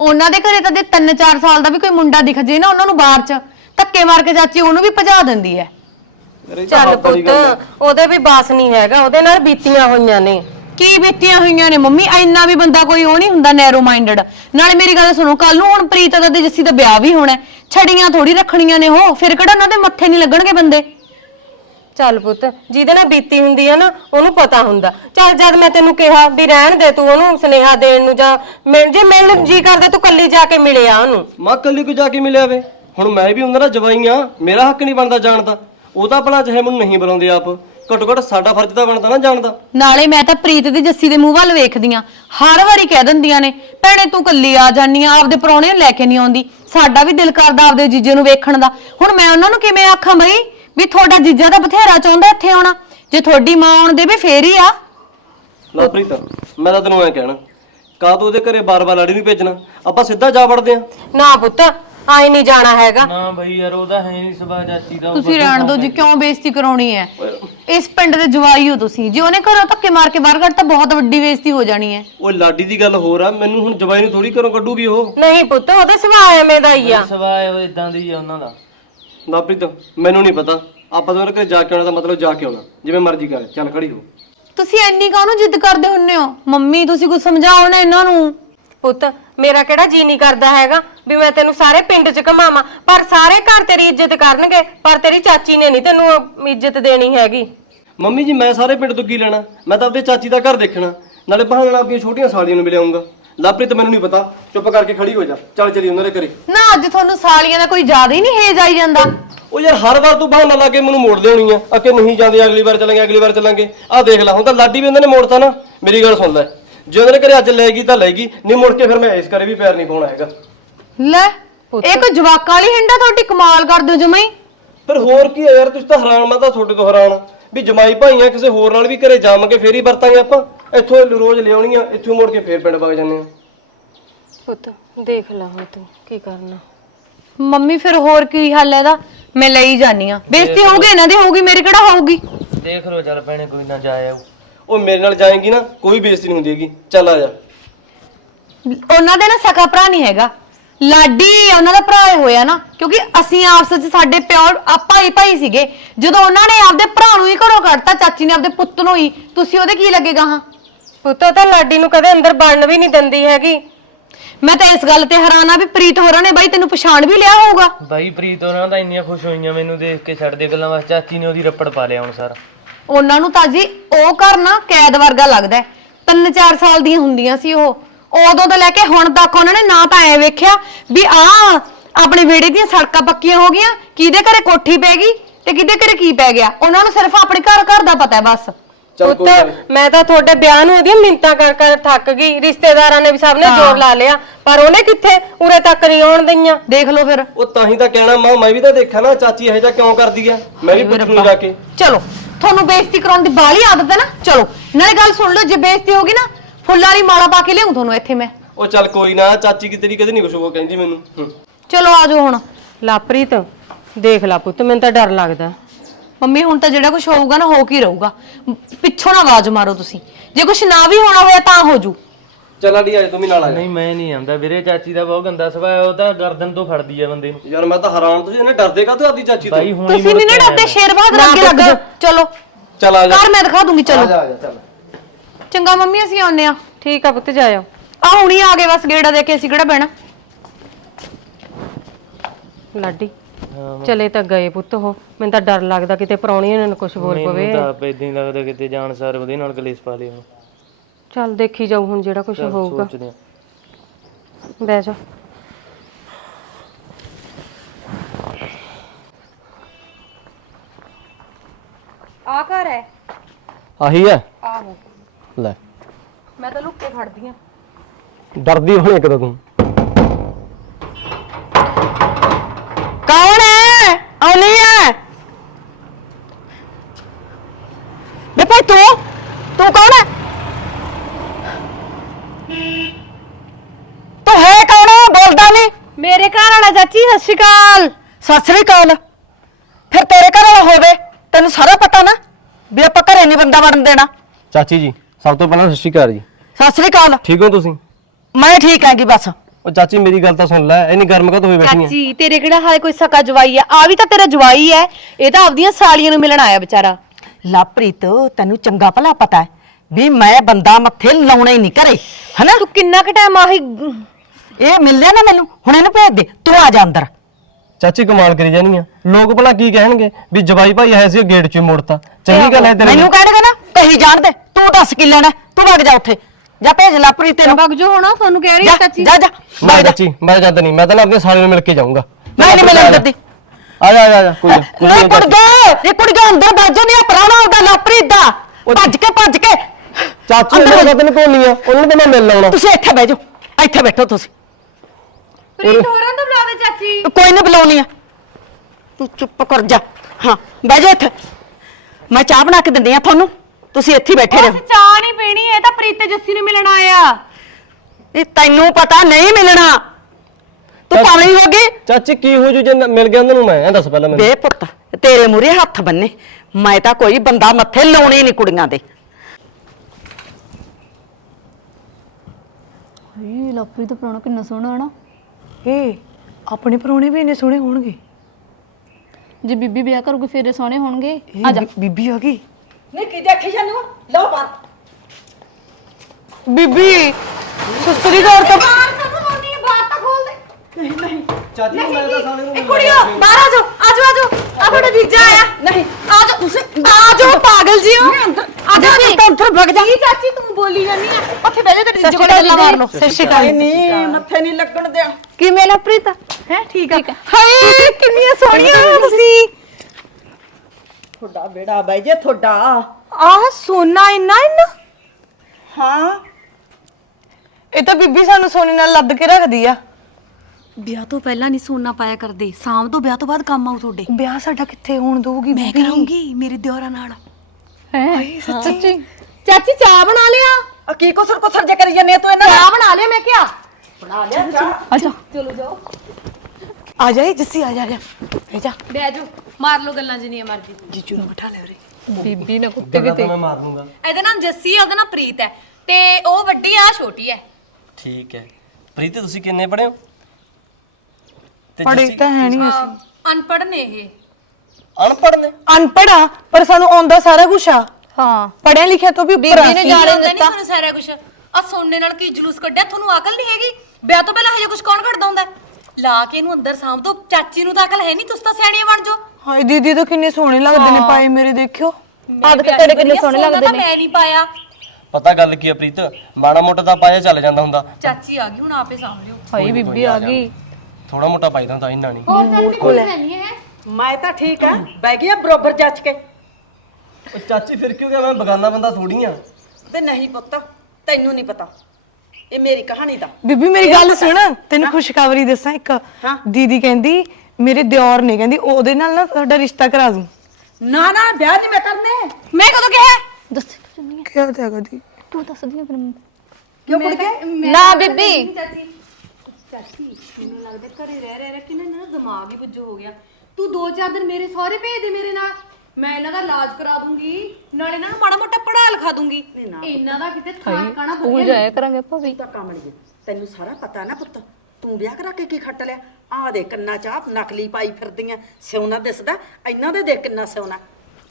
ਉਹਨਾਂ ਦੇ ਘਰੇ ਤਾਂ ਦੇ 3-4 ਸਾਲ ਦਾ ਵੀ ਕੋਈ ਮੁੰਡਾ ਦਿਖ ਜੇ ਨਾ ਉਹਨਾਂ ਨੂੰ ਬਾਹਰ ਚ ਧੱਕੇ ਮਾਰ ਕੇ ਚਾਚੀ ਉਹਨੂੰ ਵੀ ਭਜਾ ਦਿੰਦੀ ਹੈ। ਚੱਲ ਪੁੱਤ ਉਹਦੇ ਵੀ ਬਾਸ ਨਹੀਂ ਹੈਗਾ ਉਹਦੇ ਨਾਲ ਬੀਤੀਆਂ ਹੋਈਆਂ ਨੇ। ਕੀ ਬੀਤੀਆਂ ਹੋਈਆਂ ਨੇ ਮੰਮੀ? ਇੰਨਾ ਵੀ ਬੰਦਾ ਕੋਈ ਉਹ ਨਹੀਂ ਹੁੰਦਾ ਨੈਰੋ ਮਾਈਂਡਡ ਨਾਲੇ ਮੇਰੀ ਗੱਲ ਸੁਣੋ ਕੱਲ ਨੂੰ ਹੁਣ ਪ੍ਰੀਤ ਦਾ ਤੇ ਜੱਸੀ ਦਾ ਵਿਆਹ ਵੀ ਹੋਣਾ ਹੈ। ਛੜੀਆਂ ਥੋੜੀ ਰੱਖਣੀਆਂ ਨੇ ਉਹ ਫਿਰ ਕਿਹੜਾ ਉਹਨਾਂ ਦੇ ਮੱਥੇ ਨਹੀਂ ਲੱਗਣਗੇ ਬੰਦੇ? ਚੱਲ ਪੁੱਤ ਜਿਹਦੇ ਨਾਲ ਬੀਤੀ ਹੁੰਦੀ ਆ ਨਾ ਉਹਨੂੰ ਪਤਾ ਹੁੰਦਾ। ਚੱਲ ਜਦ ਮੈਂ ਤੈਨੂੰ ਕਿਹਾ ਵੀ ਰਹਿਣ ਦੇ ਤੂੰ ਉਹਨੂੰ ਸੁਨੇਹਾ ਦੇਣ ਨੂੰ ਜਾਂ ਮਿਲ ਜੇ ਮਿਲਣ ਜੀ ਕਰਦੇ ਤੂੰ ਕੱਲੀ ਜਾ ਕੇ ਮਿਲਿਆ ਉਹਨੂੰ। ਮਾਂ ਕੱਲੀ ਕੋ ਜਾ ਕੇ ਮਿਲਿਆ ਵੇ? ਹੁਣ ਮੈਂ ਵੀ ਉਹਨਾਂ ਦਾ ਜਵਾਈ ਆ ਮੇਰਾ ਹੱਕ ਨਹੀਂ ਬਣਦਾ ਜਾਣ ਦਾ। ਉਹ ਤਾਂ ਭਲਾ ਚਾਹੇ ਮੈਨੂੰ ਨਹੀਂ ਬੁਲਾਉਂਦੇ ਆਪ। ਘੱਟੋ ਘੱਟ ਸਾਡਾ ਫਰਜ਼ ਤਾਂ ਬਣਦਾ ਨਾ ਜਾਣ ਦਾ। ਨਾਲੇ ਮੈਂ ਤਾਂ ਪ੍ਰੀਤ ਦੀ ਜੱਸੀ ਦੇ ਮੂੰਹ ਵੱਲ ਵੇਖਦੀਆਂ ਹਰ ਵਾਰੀ ਕਹਿ ਦਿੰਦੀਆਂ ਨੇ ਭੈਣੇ ਤੂੰ ਕੱਲੀ ਆ ਜਾਨੀ ਆ ਆਪਦੇ ਪਰੌਣੇ ਨੂੰ ਲੈ ਕੇ ਨਹੀਂ ਆਉਂਦੀ। ਸਾਡਾ ਵੀ ਦਿਲ ਕਰਦਾ ਆਪਦੇ ਜੀਜੇ ਨੂੰ ਵੇਖਣ ਦਾ। ਹੁਣ ਮੈਂ ਉਹਨਾਂ ਨੂੰ ਕਿਵੇਂ ਆਖਾਂ ਬਈ? ਵੀ ਤੁਹਾਡਾ ਜੀਜਾ ਤਾਂ ਬਥੇਰਾ ਚਾਹੁੰਦਾ ਇੱਥੇ ਆਉਣਾ। ਜੇ ਤੁਹਾਡੀ ਮਾਂ ਆਉਣ ਦੇਵੇ ਫੇਰ ਹੀ ਆ। ਲਵਪ੍ਰੀਤ ਮੈਂ ਤਾਂ ਤੈਨੂੰ ਐ ਕਹਿਣਾ। ਕਾ ਤੂੰ ਉਹਦੇ ਘਰੇ ਬਾਰ-ਬਾਰ ਲਾੜੀ ਨੂੰ ਭੇਜਣਾ? ਆਪਾਂ ਸਿੱਧਾ ਜਾ ਵੜਦੇ ਆ ਨਾ ਪੁੱਤ ਆਏ ਨਹੀਂ ਜਾਣਾ ਹੈਗਾ। ਨਾ ਬਈ ਯਾਰ ਉਹਦਾ ਹੈ ਨਹੀਂ ਸੁਭਾ ਚਾਚੀ ਦਾ ਉਹ ਤੁਸੀਂ ਰਹਿਣ ਦਿਓ ਜੀ ਕਿਉਂ ਬੇਇੱਜ਼ਤੀ ਕਰਾਉਣੀ ਹੈ? ਇਸ ਪਿੰਡ ਦੇ ਜਵਾਈ ਹੋ ਤੁਸੀਂ। ਜੇ ਉਹਨੇ ਘਰੋਂ ਧੱਕੇ ਮਾਰ ਕੇ ਬਾਹਰ ਕੱਢ ਤਾਂ ਬਹੁਤ ਵੱਡੀ ਬੇਇੱਜ਼ਤੀ ਹੋ ਜਾਣੀ ਹੈ। ਉਹ ਲਾਡੀ ਦੀ ਗੱਲ ਹੋਰ ਆ ਮੈਨੂੰ ਹੁਣ ਜਵਾਈ ਨੂੰ ਥੋੜੀ ਘਰੋਂ ਕੱਢੂਗੀ ਉਹ? ਨਹੀਂ ਪੁੱਤ ਉਹਦੇ ਸੁਭਾਅ ਐਵੇਂ ਦਾ ਹੀ ਆ। ਸੁਭਾਅ ਉਹ ਇਦਾਂ ਦੀ ਆ ਉਹਨਾਂ ਦਾ। ਲਵਪ੍ਰੀਤ ਮੈਨੂੰ ਨਹੀਂ ਪਤਾ। ਆਪਾਂ ਤਾਂ ਉਹਦੇ ਘਰੇ ਜਾ ਕੇ ਆਉਣਾ ਤਾਂ ਮਤਲਬ ਜਾ ਕੇ ਆਉਣਾ। ਜਿਵੇਂ ਮਰਜ਼ੀ ਕਰ ਚੱਲ ਖੜੀ ਹੋ। ਤੁਸੀਂ ਇੰਨੀ ਕਾਹਨੂੰ ਜਿੱਦ ਕਰਦੇ ਹੁੰਨੇ ਹੋ? ਮੰਮੀ ਤੁਸੀਂ ਕੁਝ ਸਮਝਾਓ ਨਾ ਇਹਨਾਂ ਨੂੰ। ਪੁੱਤ ਮੇਰਾ ਕਿਹੜਾ ਜੀ ਨਹੀਂ ਕਰਦਾ ਹੈਗਾ ਵੀ ਮੈਂ ਤੈਨੂੰ ਸਾਰੇ ਪਿੰਡ 'ਚ ਘਮਾਵਾਂ। ਪਰ ਸਾਰੇ ਘਰ ਤੇਰੀ ਇੱਜ਼ਤ ਕਰਨਗੇ ਪਰ ਤੇਰੀ ਚਾਚੀ ਨੇ ਨਹੀਂ ਤੈਨੂੰ ਇੱਜ਼ਤ ਦੇਣੀ ਹੈਗੀ। ਮੰਮੀ ਜੀ ਮੈਂ ਸਾਰੇ ਪਿੰਡ ਤੋਂ ਕੀ ਲੈਣਾ? ਮੈਂ ਤਾਂ ਆਪਣੀ ਚਾਚੀ ਦਾ ਘਰ ਦੇਖਣਾ। ਨਾਲੇ ਬਹਾਨੇ ਆਪਣੀਆਂ ਛੋਟੀਆਂ ਸਾਲੀਆਂ ਨੂੰ ਮਿਲ ਆਉਂਗਾ ਲਵਪ੍ਰੀਤ ਮੈਨੂੰ ਨਹੀਂ ਪਤਾ। ਚੁੱਪ ਕਰਕੇ ਖੜੀ ਹੋ ਜਾ। ਚੱਲ ਚਲੀ ਉਹਨਾਂ ਦੇ ਘਰੇ। ਨਾ ਅੱਜ ਤੁਹਾਨੂੰ ਸਾਲੀਆਂ ਦਾ ਕੋਈ ਜ਼ਿਆਦਾ ਹੀ ਨਹੀਂ ਹੇਜ ਆਈ ਜਾਂਦਾ। ਉਹ ਯਾਰ ਹਰ ਵਾਰ ਤੂੰ ਬਹਾਨਾ ਲਾ ਕੇ ਮੈਨੂੰ ਮੋੜ ਦੇਣੀ ਆ। ਅਕੇ ਨਹੀਂ ਜਾਂਦੇ ਅਗਲੀ ਵਾਰ ਚੱਲਾਂਗੇ ਅਗਲੀ ਵਾਰ ਚੱਲਾਂਗੇ। ਆਹ ਦੇਖ ਲੈ ਹੁਣ ਤਾਂ ਲਾਡੀ ਵੀ ਉਹਨਾਂ ਨੇ ਮੋੜਤਾ ਨਾ। ਮੇਰੀ ਗੱਲ ਸੁਣ ਲੈ। ਜੇ ਉਹਨਾਂ ਨੇ ਘਰੇ ਅੱਜ ਲੈ ਗਈ ਤਾਂ ਲੈ ਗਈ ਨਹੀਂ ਮੁੜ ਕੇ ਫਿਰ ਮੈਂ ਇਸ ਘਰੇ ਵੀ ਪੈਰ ਨਹੀਂ ਪਾਉਣਾ ਹੈਗਾ। ਲੈ ਇਹ ਕੋਈ ਜਵਾਕਾਂ ਵਾਲੀ ਹਿੰਡਾ ਤੁਹਾਡੀ? ਕਮਾਲ ਕਰ ਦਿਓ ਜਮਈ। ਫਿਰ ਹੋਰ ਕੀ ਯਾਰ ਤੁਸੀਂ ਤਾਂ ਹੈਰਾਨ ਮੈਂ ਤਾਂ ਤੁਹਾਡੇ ਤੋਂ ਹੈਰਾਨ ਆ। ਵੀ ਜਮਾਈ ਭਾਈਆਂ ਕਿਸੇ ਹੋਰ ਨਾਲ ਵੀ ਘਰੇ ਜਾਵਾਂਗੇ ਫੇਰ ਹੀ ਵਰਤਾਂਗੇ ਆਪਾਂ। ਇੱਥੋਂ ਇਹ ਰੋਜ਼ ਲਿਆਉਣੀਆਂ ਇੱਥੋਂ ਮੁੜ ਕੇ ਫੇਰ ਪਿੰਡ ਵਗ ਜਾਂਦੇ ਆ। ਪੁੱਤ ਦੇਖ ਲਾ ਹੁਣ ਤੂੰ ਕੀ ਕਰਨਾ। ਮੰਮੀ ਫਿਰ ਹੋਰ ਕੀ ਹੱਲ ਹੈ ਇਹਦਾ? ਮੈਂ ਲਈ ਜਾਨੀ ਆ ਬੇਇੱਜ਼ਤੀ ਹੋਊਗੀ ਇਹਨਾਂ ਦੀ ਹੋਊਗੀ ਮੇਰੇ ਕਿਹੜਾ ਹੋਊਗੀ? ਦੇਖ ਲੋ ਚੱਲ ਭੈਣੇ ਕੋਈ ਨਾ ਜਾਇਆ ਉਹ ਮੇਰੇ ਨਾਲ ਜਾਏਗੀ ਨਾ ਕੋਈ ਬੇਇੱਜ਼ਤੀ ਨਹੀਂ ਹੁੰਦੀ ਹੈਗੀ। ਚੱਲ ਆ ਜਾ। ਉਹਨਾਂ ਦੇ ਨਾ ਸਕਾ ਭਰਾ ਨਹੀਂ ਹੈਗਾ। ਲਾਡੀ ਉਹਨਾਂ ਦਾ ਭਰਾ ਹੋਇਆ ਨਾ ਕਿਉਂਕਿ ਅਸੀਂ ਆਪਸ ਵਿੱਚ ਸਾਡੇ ਪਿਓ ਆਪਾਂ ਹੀ ਭਾਈ ਸੀਗੇ। ਜਦੋਂ ਉਹਨਾਂ ਨੇ ਆਪਦੇ ਭਰਾ ਨੂੰ ਹੀ ਘਰੋਂ ਕੱਢਤਾ ਚਾਚੀ ਨੇ ਆਪਦੇ ਪੁੱਤ ਨੂੰ ਹੀ ਤੁਸੀਂ ਉਹਦੇ ਕੀ ਲੱਗੇਗਾ ਹਾਂ? ਪੁੱਤ ਉਹ ਤਾਂ ਲਾਡੀ ਨੂੰ ਕਦੇ ਅੰਦਰ ਵੜਨ ਵੀ ਨਹੀਂ ਦਿੰਦੀ ਹੈਗੀ। ਮੈਂ ਤਾਂ ਇਸ ਗੱਲ ਤੇ ਹੈਰਾਨ ਆ ਵੀ ਪ੍ਰੀਤ ਹੋਰਾਂ ਨੇ ਬਾਈ ਤੈਨੂੰ ਪਛਾਣ ਵੀ ਲਿਆ ਹੋਊਗਾ। ਬਾਈ ਪ੍ਰੀਤ ਉਹਨਾਂ ਦਾ ਇੰਨੀਆਂ ਖੁਸ਼ ਹੋਈਆਂ ਮੈਨੂੰ ਦੇਖ ਕੇ ਛੱਡ ਦੇ ਗੱਲਾਂ ਬਸ ਚਾਚੀ ਨੇ ਉਹਦੀ ਰੱਪੜ ਪਾ ਲਿਆ ਹੁਣ ਸਾਰਾ। ਉਹਨਾਂ ਨੂੰ ਤਾਂ ਜੀ ਉਹ ਕਰਨਾ ਕੈਦ ਵਰਗਾ ਲੱਗਦਾ ਹੈ। ਤਿੰਨ ਚਾਰ ਸਾਲ ਦੀਆਂ ਹੁੰਦੀਆਂ ਸੀ ਉਹ। ਉਦੋਂ ਤੋਂ ਲੈ ਕੇ ਹੁਣ ਤੱਕ ਉਹਨਾਂ ਨੇ ਨਾ ਤਾਂ ਐ ਵੇਖਿਆ ਵੀ ਆ ਆਪਣੇ ਵਿਹੜੇ ਦੀਆਂ ਸੜਕਾਂ ਪੱਕੀਆਂ ਹੋ ਗਈਆਂ ਕਿਹਦੇ ਘਰੇ ਕੋਠੀ ਪੈ ਗਈ ਤੇ ਕਿਹਦੇ ਘਰੇ ਕੀ ਪੈ ਗਿਆ? ਉਹਨਾਂ ਨੂੰ ਸਿਰਫ ਆਪਣੇ ਘਰ ਘਰ ਦਾ ਪਤਾ ਹੈ ਬਸ। ਚੱਲ ਕੋਈ ਗੱਲ ਨੀ। ਮੈਂ ਤਾਂ ਤੁਹਾਡੇ ਵਿਆਹ ਨੂੰ ਉਹਦੀਆਂ ਮਿੰਤਾਂ ਕਰ ਕਰ ਥੱਕ ਗਈ ਰਿਸ਼ਤੇਦਾਰਾਂ ਨੇ ਵੀ ਸਭ ਨੇ ਜ਼ੋਰ ਲਾ ਲਿਆ ਪਰ ਉਹਨੇ ਕਿੱਥੇ ਉਰੇ ਤੱਕ ਨਹੀਂ ਆਉਣ ਦਈਆਂ? ਦੇਖ ਲਓ ਫਿਰ। ਉਹ ਤਾਂ ਹੀ ਤਾਂ ਕਹਿਣਾ ਮਾਂ ਮੈਂ ਵੀ ਤਾਂ ਦੇਖਾਂ ਨਾ ਚਾਚੀ ਇਹ ਜਿਹਾ ਕਿਉਂ ਕਰਦੀ ਆ? ਮੈਂ ਵੀ ਪੁੱਛੂੰ ਜਾ ਕੇ। ਚਲੋ ਤੁਹਾਨੂੰ ਬੇਇੱਜ਼ਤੀ ਕਰਾਉਣ ਦੀ ਬਾਲੀ ਆਦਤ ਹੈ ਨਾ? ਚਲੋ ਨਾਲੇ ਗੱਲ ਸੁਣ ਲਓ ਜੇ ਬੇਇੱਜ਼ਤੀ ਹੋਗੀ ਨਾ ਫੁੱਲਾਂ ਵਾਲੀ ਮਾਲਾ ਪਾ ਕੇ ਲਿਆਉਂ ਤੁਹਾਨੂੰ ਇੱਥੇ ਮੈਂ। ਉਹ ਚੱਲ ਕੋਈ ਨਾ ਚਾਚੀ ਕੀ ਤੇਰੀ ਕਦੇ ਨਹੀਂ ਕੁਛ ਉਹ ਕਹਿੰਦੀ ਮੈਨੂੰ। ਹੂੰ। ਚਲੋ ਆਜੋ ਹੁਣ। ਲਾਪ੍ਰੀਤ ਦੇਖ ਲਾ ਪੁੱਤ ਮੈਨੂੰ ਤਾਂ ਡਰ ਲੱਗਦਾ। ਮੰਮੀ ਹੁਣ ਤਾਂ ਜਿਹੜਾ ਕੁਝ ਹੋਊਗਾ ਨਾ ਹੋ ਕੀ ਰਹੂਗਾ। ਪਿੱਛੋਂ ਨਾ ਆਵਾਜ਼ ਮਾਰੋ ਤੁਸੀਂ। ਜੇ ਕੁਝ ਨਾ ਵੀ ਹੋਣਾ ਹੋਇਆ ਤਾਂ ਹੋ ਜੂ। ਚੱਲ ਅੜੀ ਅੱਜ ਤੂੰ ਵੀ ਨਾਲ ਆ ਜਾ। ਨਹੀਂ ਮੈਂ ਨਹੀਂ ਆਉਂਦਾ ਵੀਰੇ ਚਾਚੀ ਦਾ ਬਹੁਤ ਗੰਦਾ ਸੁਭਾਅ ਹੈ ਉਹ ਤਾਂ ਗਰਦਨ ਤੋਂ ਫੜਦੀ ਆ ਬੰਦੇ ਨੂੰ। ਯਾਰ ਮੈਂ ਤਾਂ ਹੈਰਾਨ ਤੁਸੀਂ ਇਹਨੇ ਡਰਦੇ ਕਾ ਤੂੰ ਆਪਦੀ ਚਾਚੀ ਤੋਂ? ਬਾਈ ਹੁਣ ਤੁਸੀਂ ਨਹੀਂ ਨਾ ਡਰਦੇ ਸ਼ੇਰ ਬਹਾਦਰ ਅੱਗੇ ਲੱਗ ਚਲੋ। ਚੱਲ ਆ ਜਾ। ਘਰ ਮੈਂ ਦਿਖਾ ਦੂੰਗੀ ਆ ਚਲੋ ਜਾ ਆ ਜਾ ਚੱਲ। ਚੰਗਾ ਮੰਮੀ ਅਸੀਂ ਆਉਨੇ ਆ ਠੀਕ ਆ ਪੁੱਤ ਜਾਇਓ। ਆ ਹੁਣੀ ਆ ਗਏ ਬਸ ਗੇੜਾ ਦੇ ਕੇ ਅਸੀਂ ਕਿਹੜਾ ਬਹਿਣਾ? ਲਾਡੀ। ਚਲੇ ਤਾਂ ਗਏ ਪੁੱਤ ਉਹ। ਮੈਨੂੰ ਤਾਂ ਡਰ ਲੱਗਦਾ ਕਿਤੇ ਪ੍ਰਾਹੁਣੀਆਂ ਨੂੰ ਕੁਝ ਬੋਲ ਪਵੇ ਮੈਨੂੰ ਤਾਂ ਆਪੇ ਇਦਾਂ ਹੀ ਲੱਗਦਾ ਕਿਤੇ ਜਾਣ ਸਾਰ ਉਹਦੇ ਨਾਲ ਕਲੇਸ਼ ਪਾ ਲਿਆ। ਚੱਲ ਦੇਖੀ ਜਾਊ ਹੁਣ ਜਿਹੜਾ ਕੁਝ ਹੋਊਗਾ। ਸੋਚਦੇ ਆ ਬਹਿ ਜਾ। ਆ ਘਰ ਹੈ। ਆਹੀ ਹੈ? ਆਹੋ। ਲੈ। ਮੈਂ ਤਾਂ ਲੁੱਕ ਕੇ ਖੜਦੀ ਆ ਡਰਦੀ ਹੋਣੀ ਇੱਕ ਤਾਂ ਤੂੰ। ਕੌਣ ਹੈ? ਆਉਣੀ ਹੈ? ਵੇ ਭਾਈ ਤੂੰ ਤੂੰ ਕੌਣ ਹੈ? ਤੂੰ ਹੈ ਕੌਣ? ਬੋਲਦਾ ਨਹੀਂ। ਮੇਰੇ ਘਰ ਵਾਲਾ ਚਾਚੀ ਸਤਿ ਸ਼੍ਰੀ ਅਕਾਲ। ਸਤਿ ਸ੍ਰੀ ਅਕਾਲ। ਫਿਰ ਤੇਰੇ ਘਰ ਵਾਲਾ ਹੋਵੇ ਤੈਨੂੰ ਸਾਰਾ ਪਤਾ ਨਾ ਵੀ ਆਪਾਂ ਘਰੇ ਨਹੀਂ ਬੰਦਾ ਵੜਨ ਦੇਣਾ। ਚਾਚੀ ਜੀ ਸਭ ਤੋਂ ਪਹਿਲਾਂ ਸਤਿ ਸ਼੍ਰੀ ਅਕਾਲ ਜੀ। ਸਤਿ ਸ੍ਰੀ ਅਕਾਲ। ਠੀਕ ਹੋ ਤੁਸੀਂ? ਮੈਂ ਠੀਕ ਹੈਗੀ ਬਸ। ਉਹ ਚਾਚੀ ਮੇਰੀ ਗੱਲ ਤਾਂ ਸੁਣ ਲੈ ਇੰਨੀ ਗਰਮ ਕਾ ਹੋਈ ਬੈਠੀ ਹੈ ਚਾਚੀ ਤੇਰੇ ਕਿਹੜਾ ਹਾਲੇ ਕੋਈ ਸਕਾ ਜਵਾਈ ਆ ਆ ਵੀ ਤਾਂ ਤੇਰਾ ਜਵਾਈ ਹੈ। ਇਹ ਤਾਂ ਆਪਦੀਆਂ ਸਾਲੀਆਂ ਨੂੰ ਮਿਲਣ ਆਇਆ ਵਿਚਾਰਾ। ਲਾਪ੍ਰੀਤ ਤੈਨੂੰ ਚੰਗਾ ਭਲਾ ਪਤਾ ਹੈ ਵੀ ਮੈਂ ਬੰਦਾ ਮੱਥੇ ਲਾਉਣਾ ਹੀ ਨਹੀਂ ਘਰੇ ਹਨਾ? ਤੂੰ ਕਿੰਨਾ ਕੁ ਟਾਈਮ ਆਹੀ ਇਹ ਮਿਲ ਲਿਆ ਨਾ ਮੈਨੂੰ ਹੁਣ ਇਹਨੂੰ ਭੇਜ ਦੇ ਤੂੰ ਆ ਜਾ ਅੰਦਰ। ਚਾਚੀ ਕਮਾਲ ਕਰੀ ਜਾਨੀ ਆ। ਲੋਕ ਭਲਾ ਕੀ ਕਹਿਣਗੇ ਵੀ ਜਵਾਈ ਭਾਈ ਆਇਆ ਸੀ ਉਹ ਗੇਟ 'ਚ ਹੀ ਮੁੜਤਾ। ਚੰਗੀ ਗੱਲ ਹੈ ਤੇਰੇ ਮੈਨੂੰ ਕਹਿ ਦੇਗਾ ਨਾ ਕਹੀ ਜਾਣ ਦੇ ਤੂੰ ਦੱਸ ਕੀ ਲੈਣਾ ਤੂੰ ਵਗ ਜਾ ਉੱਥੇ। ਜਾ ਭੇਜ ਲਾਪ੍ਰੀਤ ਤੈਨੂੰ। ਵਗ ਜੋ ਹੋਣਾ ਤੁਹਾਨੂੰ ਕਹਿ ਰਹੀ ਜਾ ਚਾਚੀ। ਜਾ ਜਾ। ਮੈਂ ਜਾ। ਚਾਚੀ ਮੈਂ ਜਾਂਦਾ ਨਹੀਂ ਮੈਂ ਤਾਂ ਨਾ ਆਪਣੇ ਸਾਲੇ ਨੂੰ ਮਿਲ ਕੇ ਜਾਊਂਗਾ। ਮੈਂ ਨਹੀਂ ਮਿਲਣ ਦਿੰਦੀ। ਆ ਜਾ ਆ ਜਾ, ਆ ਜਾ ਕੋਈ ਨਾ, ਕੋਈ ਨਹੀਂ ਨਾ। ਕੁੜ ਗਏ ਇਹ ਕੁੜੀਆਂ ਅੰਦਰ ਵੱਜ ਨਹੀਂ ਪ੍ਰਾਣਾ ਉਹਦਾ ਲਾਪ੍ਰੀਤ ਦਾ। ਭੱਜ ਕੇ ਭੱਜ ਕੇ। ਚਾਚੀ ਅੰਦਰ ਉਹਨਾਂ ਦਾ ਕੋਈ ਨਹੀਂ ਆ ਉਹਨੂੰ ਤਾਂ ਮੈਂ ਮਿਲ ਲਾਉਣਾ ਤੁਸੀਂ ਇੱਥੇ ਬਹਿ ਜਾਓ ਇੱਥੇ ਬੈਠੋ ਤੁਸੀਂ। ਪ੍ਰੀਤ ਹੋਰਾਂ। ਦਾ ਬੁਲਾ ਦੇ ਚਾਚੀ। ਕੋਈ ਨਹੀਂ ਬੁਲਾਉਣੀ ਆ। ਤੂੰ ਚੁੱਪ ਕਰ ਜਾ। ਹਾਂ ਬਹਿ ਜਾ ਇੱਥੇ। ਮੈਂ ਚਾਹ ਬਣਾ ਕੇ ਦਿੰਦੀ ਆ ਤੁਹਾਨੂੰ। ਤੁਸੀਂ ਇੱਥੇ ਹੀ ਬੈਠੇ ਰਹੋ। ਚਾਹ ਨਹੀਂ ਪੀਣੀ ਇਹ ਤਾਂ ਪ੍ਰੀਤ ਤੇ ਜੱਸੀ ਨੂੰ ਮਿਲਣ ਆਇਆ। ਇਹ ਤੈਨੂੰ ਪਤਾ ਨਹੀਂ ਮਿਲਣਾ। ਤੂੰ ਪਾਣੀ ਹੋ ਗਈ? ਚਾਚੀ ਕੀ ਹੋ ਜੂ ਜੇ ਨਾ- ਮਿਲ ਗਿਆ ਉਹਨਾਂ ਨੂੰ ਮੈਂ? ਇਹ ਦੱਸ ਪਹਿਲਾਂ ਮੈਨੂੰ। ਵੇ ਪੁੱਤ ਤੇਰੇ ਮੂਰੇ ਹੱਥ ਬੰਨੇ। ਮੈਂ ਤਾਂ ਕੋਈ ਬੰਦਾ ਮੱਥੇ ਲਾਉਣੇ ਨਹੀਂ ਕੁੜੀਆਂ ਦੇ। ਇਹ ਲਵਪ੍ਰੀਤ ਪ੍ਰਾਹੁਣਾ ਕਿੰਨਾ ਸੋਹਣਾ ਹੈ ਨਾ ਏ ਆਪਣੇ ਪਰੋਣੇ ਵੀ ਇੰਨੇ ਸੋਹਣੇ ਹੋਣਗੇ। ਜੇ ਬੀਬੀ ਵਿਆਹ ਕਰੂਗੀ ਫਿਰ ਇਹ ਸੋਹਣੇ ਹੋਣਗੇ। ਆ ਜਾ। ਬੀਬੀ ਆ ਗਈ? ਨਹੀਂ ਕੀ ਦੇਖੀ ਜਾਨੂੰ ਲਓ ਬਾਤ ਬੀਬੀ ਸੁਸਰੀ ਘਰ ਤੋਂ ਚਾਚੀ ਮੈਂ ਤਾਂ ਸਾਲੇ ਨੂੰ ਕੁੜੀਓ ਬਾਹਰ ਆ ਜਾਓ ਆ ਜਾਓ ਆ ਜਾਓ। ਆ ਤੁਹਾਡਾ ਜੀਜਾ ਆਇਆ। ਨਹੀਂ ਆ ਜਾਓ। ਤੁਸੀਂ ਆ ਜਾਓ ਪਾਗਲ ਜੀ ਹੋ। ਆ ਜਾਓ ਜੀ। ਅੰਦਰ ਭਗ ਜਾ। ਕੀ ਚਾਚੀ ਤੂੰ ਬੋਲੀ ਜਾਂਦੀ ਆ। ਉੱਥੇ ਬਹਿ ਜਾ ਤੇ ਜੀਜੇ ਕੋਲ ਗੱਲਾਂ ਮਾਰ ਲਓ। ਸਤਿ ਸ਼੍ਰੀ ਅਕਾਲ। ਨਹੀਂ ਮੱਥੇ ਨਹੀਂ ਲੱਗਣ ਦਿਆ। ਕਿਵੇਂ ਲਵਪ੍ਰੀਤ? ਹੈ ਠੀਕ ਆ। ਹਾਏ ਕਿੰਨੀਆਂ ਸੋਹਣੀਆਂ। ਤੁਹਾਡਾ ਬੇੜਾ ਬਾਈ ਜੇ ਤੁਹਾਡਾ। ਆਹ ਸੋਨਾ ਇੰਨਾ ਇੰਨਾ? ਹਾਂ। ਇਹ ਤਾਂ ਬੀਬੀ ਸਾਨੂੰ ਸੋਨੇ ਨਾਲ ਲੱਦ ਕੇ ਰੱਖਦੀ ਆ। ਵਿਆਹ ਤੋਂ ਪਹਿਲਾਂ ਨਹੀਂ ਸੋਨਾ ਪਾਇਆ ਕਰਦੇ। ਸ਼ਾਮ ਤੋਂ ਵਿਆਹ ਤੋਂ ਬਾਅਦ ਕੰਮ ਆਉ ਤੁਹਾਡੇ। ਵਿਆਹ ਸਾਡਾ ਕਿੱਥੇ ਹੋਣ ਦਊਗੀ ਮੈਂ ਕਰਾਉਂਗੀ ਮੇਰੇ ਦਿਓਰਾ ਨਾਲ। ਸੱਚੀ। ਚਾਚੀ ਚਾਹ ਬਣਾ ਲਿਆ? ਆ ਕੀ ਕੁਸਰ ਕੁਸਰ ਜੇ ਕਰੀ ਜਾਂਦੇ ਤੂੰ ਇਹਨਾਂ ਚਾਹ ਬਣਾ ਲਿਆ ਮੈਂ ਕਿਹਾ। ਆ ਜਾਈ ਜੱਸੀ ਆ ਜਾ ਜਾ। ਬਹਿ ਜਾ। ਬਹਿ ਜਾਓ ਮਾਰ ਲਓ ਗੱਲਾਂ ਜਿੰਨੀਆਂ ਮਰਜ਼ੀ। ਜੀਜੂ ਨੂੰ ਬਿਠਾ ਲੈ ਉਰੇ। ਬੀਬੀ ਨਾ ਕੁੱਤੇ ਕਿਤੇ। ਮੈਂ ਮਾਰ ਦੂੰਗਾ ਇਹਦਾ ਨਾਮ ਜੱਸੀ ਹੈ ਉਹਦਾ ਨਾਮ ਪ੍ਰੀਤ ਹੈ। ਤੇ ਉਹ ਵੱਡੀ ਆ ਛੋਟੀ ਹੈ। ਠੀਕ ਹੈ। ਪ੍ਰੀਤ ਤੁਸੀਂ ਕਿੰਨੇ ਪੜ੍ਹੇ ਹੋ? ਤੇ ਪੜੇ ਜੱਸੀ- ਤਾਂ ਹੈ ਨਹੀਂ ਅਸੀਂ ਅਨਪੜ੍ਹ ਨੇ ਇਹ। ਅਨਪੜ੍ਹ ਨੇ? ਅਨਪੜਾ ਪਰ ਸਾਨੂੰ ਆਉਂਦਾ ਸਾਰਾ ਕੁਝ ਆ। ਹਾਂ। ਪੜਿਆ ਲਿਖਿਆ ਤੋਂ ਵੀ ਉੱਪਰ ਬੀਬੀ ਆ। ਨੇ। ਜਾਣੇ ਦਿੱਤਾ। ਨਹੀਂ ਤੁਹਾਨੂੰ ਸਾਰਾ ਕੁਝ ਆ ਸੋਨੇ ਨਾਲ ਕੀ ਜਲੂਸ ਕੱਢਿਆ? ਤੁਹਾਨੂੰ ਅਕਲ ਨਹੀਂ ਹੈਗੀ? ਵਿਆਹ ਤੋਂ ਪਹਿਲਾਂ ਹਜੇ ਕੁਝ ਕੌਣ ਘੜਦਾ ਹੁੰਦਾ? ਹੈ? ਲਾ ਕੇ ਇਹਨੂੰ ਅੰਦਰ ਸਾਂਭ ਦੋ। ਚਾਚੀ ਨੂੰ ਤਾਂ ਅਕਲ ਹੈ ਨਹੀਂ ਤੁਸੀਂ ਤਾਂ ਸਿਆਣੀਆਂ ਬਣ ਜਾਓ। ਹਾਏ ਦੀਦੀ ਤਾਂ ਕਿੰਨੇ ਸੋਹਣੇ ਲੱਗਦੇ ਨੇ ਪਾਏ ਮੇਰੇ ਦੇਖਿਓ। ਆਦ ਤੇਰੇ ਕਿੰਨੇ ਸੋਹਣੇ ਲੱਗਦੇ ਨੇ। ਮੈਂ ਨਹੀਂ ਪਾਇਆ। ਪਤਾ ਗੱਲ ਕੀ ਆ ਪ੍ਰੀਤ ਮਾੜਾ ਮੋਟਾ ਤਾਂ ਪਾਇਆ ਚੱਲ ਜਾਂਦਾ ਹੁੰਦਾ। ਚਾਚੀ ਆ ਗਈ ਹੁਣ ਆਪੇ ਸਾਂਭ ਲਿਓ। ਹਾਏ ਬੀਬੀ ਆ ਗਈ। ਥੋੜਾ ਮੋਟਾ ਪਾਈਦਾ ਹੁੰਦਾ ਇੰਨਾ ਨਹੀਂ ਮੈਂ ਤਾਂ ਠੀਕ ਆ ਬਹਿ ਗਿਆ ਬਰੋਬਰ ਜੱਜ ਕੇ। ਉਹ ਚਾਚੀ ਫਿਰ ਕਿਉਂ ਗਿਆ ਮੈਂ ਬਗਾਨਾ ਬੰਦਾ ਥੋੜੀ ਆ। ਤੇ ਨਹੀਂ ਪੁੱਤ ਤੈਨੂੰ ਨਹੀਂ ਪਤਾ। ਇਹ ਮੇਰੀ ਕਹਾਣੀ ਦਾ। ਬੀਬੀ ਮੇਰੀ ਗੱਲ ਸੁਣ। ਤੈਨੂੰ ਖੁਸ਼ਖਬਰੀ ਦੱਸਾਂ ਇੱਕ। ਹਾਂ। ਦੀਦੀ ਕਹਿੰਦੀ ਮੇਰੇ ਦਿਓਰ ਨੇ ਕਹਿੰਦੀ ਉਹਦੇ ਨਾਲ ਨਾ ਤੁਹਾਡਾ ਰਿਸ਼ਤਾ ਕਰਾ ਦੂੰ। ਨਾ ਨਾ ਵਿਆਹ ਨਹੀਂ ਮੈਂ ਕਰਨੇ। ਮੈਂ ਕਦੋਂ ਕਿਹਾ? ਦੱਸ ਕਿਹਾ ਤੇ ਹੈਗਾ ਦੀ ਕਿਉਂ ਕੁੜ ਕੇ ਨਾ ਬੀਬੀ। ਚਾਚੀ ਮੈਨੂੰ ਲੱਗਦਾ ਘਰੇ ਰਹਿ ਰਹਿ ਕੇ ਨਾ ਇਹਨਾਂ ਦਾ ਦਿਮਾਗ ਹੀ ਪੁੱਜੋ ਹੋ ਗਿਆ। ਤੂੰ ਦੋ ਚਾਰ ਦਿਨ ਮੇਰੇ ਸਹੁਰੇ ਭੇਜ ਦੇ ਮੇਰੇ ਨਾਲ। ਮੈਂ ਇਹਨਾਂ ਦਾ ਇਲਾਜ ਕਰਾ ਦੂੰਗੀ ਨਾਲ ਇਹਨਾਂ ਨੂੰ ਮਾੜਾ ਮੋਟਾ ਪੜਾ ਲਿਖਾ ਦੂੰਗੀ। ਇਹਨਾਂ ਦਾ ਕਿਤੇ ਥਾਂ ਕਾਣਾ ਸਕੂਲ ਜਾਇਆ ਕਰਾਂਗੇ ਭਾਵੇਂ ਤਾਂ ਕੰਮ ਨਹੀਂ ਤੈਨੂੰ ਸਾਰਾ ਪਤਾ ਨਾ ਪੁੱਤ ਤੂੰ ਵਿਆਹ ਕਰਾ ਕੇ ਕੀ ਖੱਟ ਲਿਆ? ਆ ਦੇ ਕੰਨਾਂ ਚ ਨਕਲੀ ਪਾਈ ਫਿਰਦੀਆਂ ਸਿਉਣਾ ਦਿਸਦਾ ਇਹਨਾਂ ਦੇ ਦੇਖ ਕਿੰਨਾ ਸਿਉਣਾ।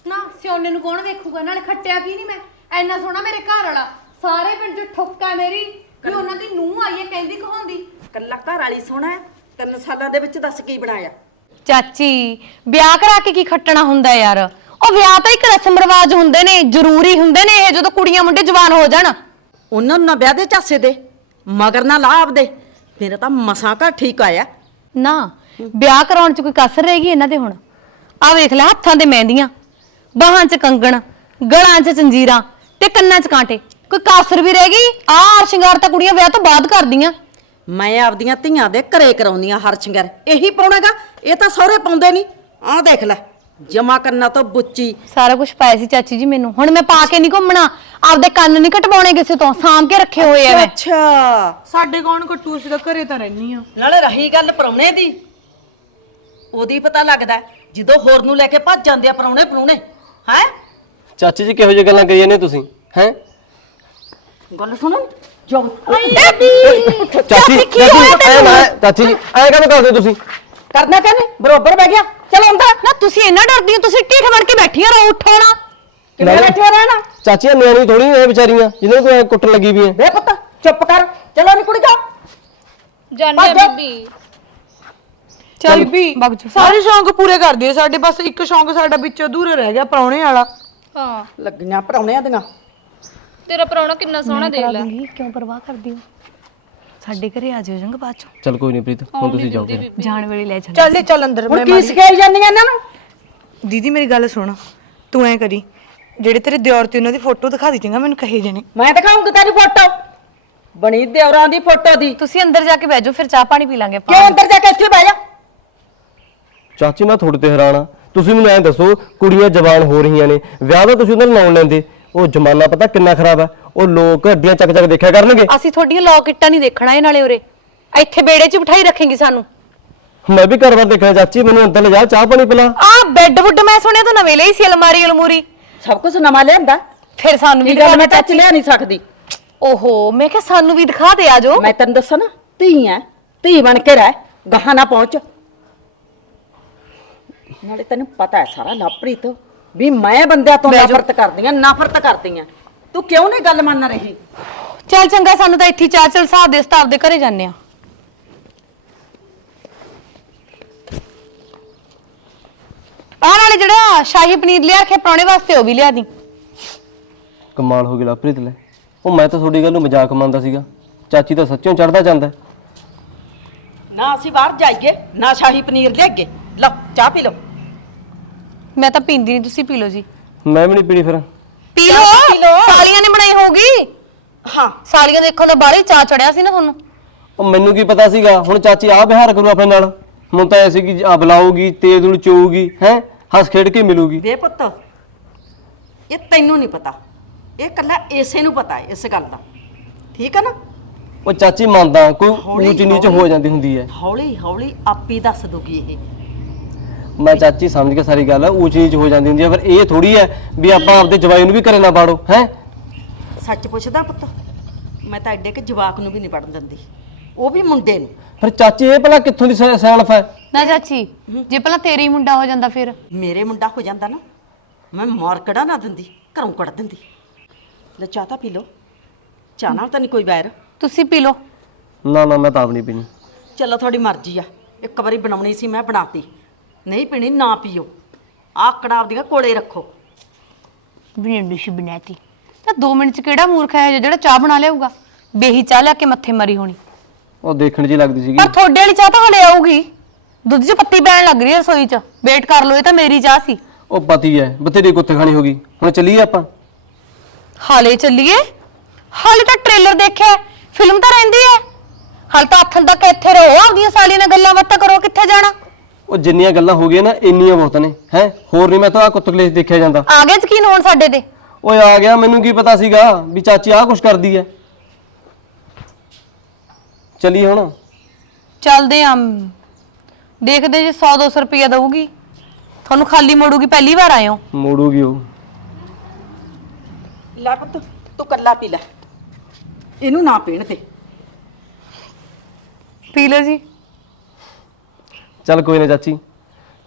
ਨਾ ਸਿਉਣੇ ਨੂੰ ਕੌਣ ਵੇਖੂਗਾ? ਨਾਲੇ ਖੱਟਿਆ ਕੀ ਨਹੀਂ ਮੈਂ? ਐਨਾ ਸੋਹਣਾ ਮੇਰੇ ਘਰ ਵਾਲਾ। ਸਾਰੇ ਪਿੰਡ ਚ ਠੁੱਕਾ ਮੇਰੀ ਵੀ ਉਹਨਾਂ ਦੀ ਨੂੰਹ ਆਈ ਹੈ ਕਹਿੰਦੀ ਕਹਾਉਂਦੀ। ਕੱਲਾ ਘਰ ਵਾਲੀ ਸੋਹਣਾ ਹੈ ਤਿੰਨ ਸਾਲਾਂ ਦੇ ਵਿੱਚ ਦੱਸ ਕੀ ਬਣਾਇਆ? ਚਾਚੀ ਵਿਆਹ ਕਰਾ ਕੇ ਕੀ ਖੱਟਣਾ ਹੁੰਦਾ ਯਾਰ? ਉਹ ਵਿਆਹ ਤਾਂ ਇੱਕ ਰਸਮ ਰਿਵਾਜ ਹੁੰਦੇ ਨੇ ਜ਼ਰੂਰੀ ਹੁੰਦੇ ਨੇ ਇਹ ਜਦੋਂ ਕੁੜੀਆਂ ਮੁੰਡੇ ਜਵਾਨ ਹੋ ਜਾਣ। ਉਹਨਾਂ ਨੂੰ ਨਾ ਵਿਆਹ ਦੇ ਝਾਸੇ ਦੇ ਮਗਰ ਨਾ ਲਾਭ ਦੇ ਮੇਰਾ ਤਾਂ ਮਸਾਂ ਘਰ ਠੀਕ ਆਇਆ। ਨਾ ਵਿਆਹ ਕਰਾਉਣ ਚ ਕੋਈ ਕਸਰ ਰਹੇਗੀ ਇਹਨਾਂ ਦੇ ਹੁਣ? ਆ ਵੇਖ ਲੈ ਹੱਥਾਂ ਤੇ ਮਹਿੰਦੀਆਂ ਬਾਹਾਂ 'ਚ ਕੰਗਣ ਗਲਾਂ 'ਚ ਚੰਜੀਰਾਂ ਤੇ ਕੰਨਾਂ 'ਚ ਕਾਂਟੇ। ਕੋਈ ਕਸਰ ਵੀ ਰਹੇਗੀ ਆਹ ਸ਼ਿੰਗਾਰ ਤਾਂ ਕੁੜੀਆਂ ਵਿਆਹ ਤੋਂ ਬਾਅਦ ਕਰਦੀਆਂ। ਮੈਂ ਆਪਦੀਆਂ ਧੀਆਂ ਦੇ ਘਰੇ ਕਰਾਉਂਦੀਆਂ ਹਰ ਸ਼ਿੰਗਾਰ। ਇਹੀ ਪਾਉਣਾਗਾ ਇਹ ਤਾਂ ਸਹੁਰੇ ਪਾਉਂਦੇ ਨਹੀਂ। ਆਹ ਦੇਖ ਲੈ ਜਮਾ ਕਰਨਾ ਤੋਂ ਬੁੱਚੀ। ਸਾਰਾ ਕੁਝ ਪਾਇਆ ਸੀ ਚਾਚੀ ਜੀ ਮੈਨੂੰ। ਹੁਣ ਮੈਂ ਪਾ ਕੇ ਨਹੀਂ ਘੁੰਮਣਾ। ਆਪਦੇ ਕੰਨ ਨਹੀਂ ਕਟਵਾਉਣੇ ਕਿਸੇ ਤੋਂ। ਸਾਂਭ ਕੇ ਰੱਖੇ ਹੋਏ ਆ ਮੈਂ। ਅੱਛਾ ਸਾਡੇ ਕੌਣ ਕੱਟੂ ਅਸੀਂ ਤਾਂ ਘਰੇ ਤਾਂ ਰਹਿਣੀ ਆ ਨਾਲੇ ਰਹੀ ਗੱਲ ਪਰੌਣੇ ਦੀ। ਉਹਦੀ ਪਤਾ ਲੱਗਦਾ ਜਦੋਂ ਹੋਰ ਨੂੰ ਲੈ ਕੇ ਭੱਜ ਜਾਂਦੇ ਆ ਪਰੌਣੇ ਪਰੌਣੇ ਹੈ? ਚਾਚੀ ਜੀ ਕਿਹੋ ਜਿਹੀ ਗੱਲਾਂ ਕਰੀਆਂ ਨੇ ਤੁਸੀਂ? ਹੈ? ਗੱਲ ਸੁਣੋ। ਚਾਚੀ ਚਾਚੀ ਐ ਨਾ ਚਾਚੀ ਜੀ ਐ ਕੰਮ ਕਰਦੇ ਹੋ ਤੁਸੀਂ ਕਰਨਾ ਕਹਿੰਦੇ ਬਰੋਬਰ ਬਹਿ ਗਿਆ। ਚਲ ਆਉਂਦਾ। ਨਾ ਤੁਸੀਂ ਇੰਨਾ ਡਰਦੀ ਹੋ ਤੁਸੀਂ ਢੀਠ ਬਣ ਕੇ ਬੈਠੀਆਂ ਰਹੋ ਉੱਠੋ ਨਾ। ਕਿਵੇਂ ਬੈਠੇ ਰਹਿਣਾ? ਚਾਚੀਆਂ ਨਿਆਣੀ ਥੋੜੀ ਐ ਵਿਚਾਰੀਆਂ ਜਿਹਨਾਂ ਨੂੰ ਕੋਈ ਐਂ ਕੁੱਟਣ ਲੱਗੀ ਵੀ ਐ ਵੇ ਪੁੱਤ ਚੁੱਪ ਕਰ। ਚਲੋ ਨੀ ਕੁੜੀ ਜਾ ਜਾਣਿਆ ਬੀਬੀ। ਚੱਲ ਵੀ ਸਾਰੇ ਸ਼ੌਂਕ ਪੂਰੇ ਕਰ ਦਿਓ ਸਾਡੇ ਬਸ ਇੱਕ ਸ਼ੌਂਕ ਸਾਡਾ ਵਿੱਚ ਅਧੂਰਾ ਰਹਿ ਗਿਆ ਪਰੌਣੇ ਵਾਲਾ। ਹਾਂ। ਲੱਗੀਆਂ ਪਰੌਣਿਆਂ ਦੀਆਂ। ਤੇਰਾ ਪ੍ਰਾਹੁਣਾ ਕਿੰਨਾ ਸੋਹਣਾ ਦੇਖ ਲੈ। ਕਿਉਂ ਪਰਵਾਹ ਕਰਦੀ ਹੋ? ਸਾਡੇ ਘਰੇ ਆ ਜਾਓ ਜੰਗ ਬਾਅਦ ਚੋਂ। ਚਲ ਕੋਈ ਨਹੀਂ ਪ੍ਰੀਤ ਹੁਣ ਤੁਸੀਂ ਜਾਓ ਫਿਰ। ਜਾਣ ਵੇਲੇ ਲੈ ਚੱਲ। ਚੱਲ ਚੱਲ ਅੰਦਰ ਹੁਣ ਕੀ ਸਿਖਾਈ ਜਾਂਦੀਆਂ ਇਹਨਾਂ ਨੂੰ? ਦੀਦੀ ਮੇਰੀ ਗੱਲ ਸੁਣ ਤੂੰ ਐ ਕਰੀ ਜਿਹੜੇ ਤੇਰੇ ਦਿਓਰ ਤੇ ਉਹਨਾਂ ਦੀ ਫੋਟੋ ਦਿਖਾ ਦੀ ਚੰਗਾ ਮੈਨੂੰ ਕਹੇ ਜਣੇ। ਮੈਂ ਦਿਖਾਉਂਗੀ ਤੈਨੂੰ ਫੋਟੋ। ਬਣੀ ਦਿਉਰਾਂ ਦੀ ਫੋਟੋ ਦੀ। ਤੁਸੀਂ ਅੰਦਰ ਜਾ ਕੇ ਬਹਿ ਜਾਓ ਫਿਰ ਚਾਹ ਪਾਣੀ ਪੀ ਲਾਂਗੇ ਆਪਾਂ। ਕਿਉਂ ਅੰਦਰ ਜਾ ਕੇ ਇੱਥੇ ਬਹਿ ਜਾ? ਚਾਚੀ ਮੈਂ ਤੁਹਾਡੇ ਤੇ ਹੈਰਾਨ ਆ। ਤੁਸੀਂ ਮੈਨੂੰ ਐਂ ਦੱਸੋ ਕੁੜੀਆਂ ਜਵਾਨ ਹੋ ਰਹੀਆਂ ਨੇ ਵਿਆਹ ਦਾ ਤੁਸੀਂ ਉਹਨਾਂ ਨੂੰ ਲਾਉਣ ਲੈਂਦੇ। ਉਹ ਜ਼ਮਾਨਾ ਪਤਾ ਕਿੰਨਾ ਖਰਾਬ ਹੈ ਉਹ ਲੋਕ ਅੱਡੀਆਂ ਚੱਕ ਚੱਕ ਦੇਖਿਆ ਕਰਨਗੇ। ਅਸੀਂ ਤੁਹਾਡੀਆਂ ਲੌਕਿਟਾਂ ਨਹੀਂ ਦੇਖਣਾ ਇਹ ਨਾਲੇ ਉਰੇ। ਇੱਥੇ ਬੇੜੇ 'ਚ ਬਿਠਾਈ ਰੱਖੇਂਗੀ ਸਾਨੂੰ। ਮੈਂ ਵੀ ਘਰ ਦੇਖਿਆ ਚਾਚੀ ਮੈਨੂੰ ਅੰਦਰ ਲਿਜਾ ਚਾਹ ਪਾਣੀ ਪਿਲਾ। ਆ ਬੈੱਡ ਬੁੱਡ ਮੈਂ ਸੁਣਿਆ ਤੂੰ ਨਵੇਂ ਲਈ ਸੀ ਅਲਮਾਰੀ ਅਲਮੂਰੀ। ਸਭ ਕੁਝ ਨਵਾਂ ਲਿਆਂਦਾ। ਫਿਰ ਸਾਨੂੰ ਵੀ ਗੱਲ ਦਿਖਾ ਮੈਂ ਟੱਚ ਲਿਆ ਨਹੀਂ ਸਕਦੀ ਓਹੋ ਮੈਂ ਕਿਹਾ ਸਾਨੂੰ ਵੀ ਦਿਖਾ ਦੇ ਆਜੋ ਮੈਂ ਤੈਨੂੰ ਦੱਸਾਂ ਨਾ ਧੀ ਐ ਧੀ ਬਣ ਕੇ ਰਹਿ ਗਾਹਾਂ ਨਾ ਪਹੁੰਚ। ਨਾਲੇ ਤੈਨੂੰ ਪਤਾ ਹੈ ਸਾਰਾ ਲਾਪਰੀਤ। ਵੀ ਮੈਂ ਬੰਦਿਆਂ ਤੋਂ ਨਫ਼ਰਤ ਕਰਦੀ ਆ ਨਫ਼ਰਤ ਕਰਦੀ ਆ ਤੂੰ ਕਿਉਂ ਨਹੀਂ ਗੱਲ ਮੰਨ ਰਹੀ? ਚੱਲ ਚੰਗਾ ਸਾਨੂੰ ਤਾਂ ਇੱਥੇ ਚਾਹ ਚਲ ਹਿਸਾਬ ਦੇ ਸਤਾਬ ਦੇ ਘਰੇ ਜਾਂਦੇ ਆ ਆਹ ਨਾਲੇ ਜਿਹੜਾ ਸ਼ਾਹੀ ਪਨੀਰ ਲਿਆ ਕੇ ਪਰੌਣੇ ਵਾਸਤੇ ਉਹ ਵੀ ਲਿਆ ਦੀ। ਕਮਾਲ ਹੋ ਗਈ ਲਾਪ੍ਰੀਤ ਲੈ। ਉਹ ਮੈਂ ਤਾਂ ਤੁਹਾਡੀ ਗੱਲ ਨੂੰ ਮਜ਼ਾਕ ਮੰਨਦਾ ਸੀਗਾ। ਚਾਚੀ ਤਾਂ ਸੱਚੋਂ ਚੜਦਾ ਜਾਂਦਾ ਹੈ। ਨਾ ਅਸੀਂ ਬਾਹਰ ਜਾਈਏ ਨਾ ਸ਼ਾਹੀ ਪਨੀਰ ਲਿਆਗੇ ਲਓ ਚਾਹ ਪੀ ਲਓ। ਮੈਂ ਤਾਂ ਪੀਂਦੀ ਨਹੀਂ ਤੁਸੀਂ ਪੀ ਲਓ ਜੀ। ਮੈਂ ਵੀ ਨਹੀਂ ਪੀਣੀ ਫਿਰ। ਪੀ ਚਾਹ ਪੀ ਲਓ। ਲਓ। ਸਾਲੀਆਂ ਨੇ ਬਣਾਈ ਹੋਊਗੀ? ਹਾਂ। ਸਾਲੀਆਂ ਦੇਖਣ ਦਾ ਬਾਹਲੀ ਚਾਹ ਚੜਿਆ ਸੀ ਨਾ ਤੁਹਾਨੂੰ। ਉਹ ਮੈਨੂੰ ਕੀ ਪਤਾ ਸੀਗਾ? ਹੁਣ ਚਾਚੀ ਆਹ ਵਿਹਾਰ ਕਰੂ ਆਪਣੇ ਨਾਲ। ਹੁਣ ਤਾਂ ਐਸੀ ਕਿ ਆ ਬੁਲਾਊਗੀ ਤੇਜ਼ ਨੂੰ ਚੋਊਗੀ ਹੈ? ਹੱਸ ਖੇਡ ਕੇ ਮਿਲੂਗੀ। ਵੇ ਪੁੱਤ ਇਹ ਤੈਨੂੰ ਨਹੀਂ ਪਤਾ। ਇਹ ਕੱਲਾ ਏਸੇ ਨੂੰ ਪਤਾ ਹੈ ਇਸ ਗੱਲ ਦਾ। ਠੀਕ ਹੈ ਨਾ? ਉਹ ਚਾਚੀ ਮੰਨਦਾ ਕੋਈ ਹੌਲੀ- ਊਚ ਨੀਚ। ਹੋ ਜਾਂਦੀ ਹੁੰਦੀ ਹੈ। ਹੌਲੀ ਹੌਲੀ ਆਪੀ ਦੱਸ ਦੂਗੀ ਇਹ। ਮੈਂ ਚਾਚੀ ਸਮਝ ਕੇ ਸਾਰੀ ਗੱਲ ਊਚ ਨੀਚ ਹੋ ਜਾਂਦੀ ਹੁੰਦੀ ਹੈ ਪਰ ਇਹ ਥੋੜੀ ਹੈ ਵੀ ਆਪਾਂ ਆਪਦੇ ਜਵਾਈ ਨੂੰ ਵੀ ਘਰੇ ਨਾ ਬਾੜੋ ਹੈ? ਸੱਚ ਪੁੱਛਦਾ ਪੁੱਤ ਮੈਂ ਤਾਂ ਐਡੇ ਕਿ ਜਵਾਕ ਨੂੰ ਵੀ ਨਹੀਂ ਪੜਨ ਦਿੰਦੀ ਉਹ ਵੀ ਮੁੰਡੇ ਨੂੰ। ਫਿਰ ਚਾਚੀ ਇਹ ਭਲਾ ਕਿੱਥੋਂ ਦੀ ਸਿ- ਸਿਆਣਪ ਹੈ ਨਾ ਚਾਚੀ ਜੇ ਪਹਿਲਾਂ ਤੇਰੇ ਹੀ ਮੁੰਡਾ ਹੋ ਜਾਂਦਾ ਫਿਰ। ਮੇਰੇ ਮੁੰਡਾ ਹੋ ਜਾਂਦਾ ਨਾ ਮੈਂ ਮਾਰ ਕੜਾ ਨਾ ਦਿੰਦੀ ਘਰੋਂ ਕੱਢ ਦਿੰਦੀ। ਲੈ ਚਾਹ ਤਾਂ ਪੀ ਲਓ ਚਾਹ ਨਾਲ ਤਾਂ ਨਹੀਂ ਕੋਈ ਵੈਰ। ਤੁਸੀਂ ਪੀ ਲਓ। ਨਾ ਨਾ ਮੈਂ ਤਾਂ ਆਪ ਨਹੀਂ ਪੀਣੀ। ਚਲੋ ਤੁਹਾਡੀ ਮਰਜ਼ੀ ਆ ਇੱਕ ਵਾਰੀ ਬਣਾਉਣੀ ਸੀ ਮੈਂ ਬਣਾਤੀ। ਨਹੀਂ ਪੀਣੀ ਨਾ ਪੀਓ। ਆਕੜਾ ਆਪਦੀਆਂ ਕੋਲੇ ਰੱਖੋ। ਬਿੰਡੂ ਬਣਾਤੀ। ਤਾਂ 2 ਮਿੰਟ ਚ ਕਿਹੜਾ ਮੂਰਖ ਹੈ ਜਿਹੜਾ ਚਾਹ ਬਣਾ ਲਿਆਊਗਾ? ਬੇਹੀ ਚਾਹ ਲਿਆ ਕੇ ਮੱਥੇ ਮਰੀ ਹੋਣੀ। ਉਹ ਦੇਖਣ 'ਚ ਹੀ ਲੱਗਦੀ ਸੀਗੀ। ਪਰ ਤੁਹਾਡੇ ਵਾਲੀ ਚਾਹ ਤਾਂ ਹਲੇ ਆਊਗੀ। ਦੁੱਧ 'ਚ ਪੱਤੀ ਪੈਣ ਲੱਗ ਰਹੀ ਹੈ ਰਸੋਈ 'ਚ। ਵੇਟ ਕਰ ਲਓ ਇਹ ਤਾਂ ਮੇਰੀ ਚਾਹ ਸੀ। ਉਹ ਪਤੀ ਹੈ ਬਥੇਰੀ ਕੁੱਤੇ ਖਾਣੀ ਹੋ ਗਈ। ਹੁਣ ਚੱਲੀਏ ਆਪਾਂ। ਹਾਲੇ ਚੱਲੀਏ? ਹਾਲੇ ਤਾਂ ਟ੍ਰੇਲਰ ਦੇਖਿਆ ਫਿਲਮ ਤਾਂ ਰਹਿੰਦੀ ਹੈ। ਹਾਲੇ ਤਾਂ ਹੱਥਾਂ ਤੱਕ ਇੱਥੇ ਰਹੋ ਆਪਦੀਆਂ ਸਾਲੀਆਂ ਨਾਲ ਗੱਲਾਂ ਬਾਤਾਂ ਕਰੋ ਕਿੱਥੇ ਜਾਣਾ? ਉਹ ਜਿੰਨੀਆਂ ਗੱਲਾਂ ਹੋ ਗਈਆਂ ਨਾ ਇੰਨੀਆਂ ਬਹੁਤ ਨੇ ਹੈ? ਹੋਰ ਨਹੀਂ ਮੈਂ ਤਾਂ ਆ ਕੁੱਤ ਕਲੇਸ਼ ਦੇਖਿਆ ਜਾਂਦਾ। ਆ ਗਏ ਯਕੀਨ ਹੋਣ ਸਾਡੇ ਤੇ? ਓਏ ਆ ਗਿਆ ਮੈਨੂੰ ਕੀ ਪਤਾ ਸੀਗਾ ਵੀ ਚਾਚੀ ਆਹ ਕੁਛ ਕਰਦੀ ਐ। ਚੱਲੀਏ ਹੁਣ। ਚੱਲਦੇ ਆਂ। ਦੇਖਦੇ ਜੇ 100 200 ਰੁਪਇਆ ਦਊਗੀ। ਤੁਹਾਨੂੰ ਖਾਲੀ ਮੋੜੂਗੀ ਪਹਿਲੀ ਵਾਰ ਆਏ ਹੋ। ਮੋੜੂਗੀ ਉਹ। ਲੈ ਪੁੱਤ ਤੂੰ ਕੱਲਾ ਪੀ ਲੈ। ਇਹਨੂੰ ਨਾ ਪੀਣ ਤੇ ਪੀ ਲਓ ਜੀ। ਚੱਲ ਕੋਈ ਨਾ ਚਾਚੀ।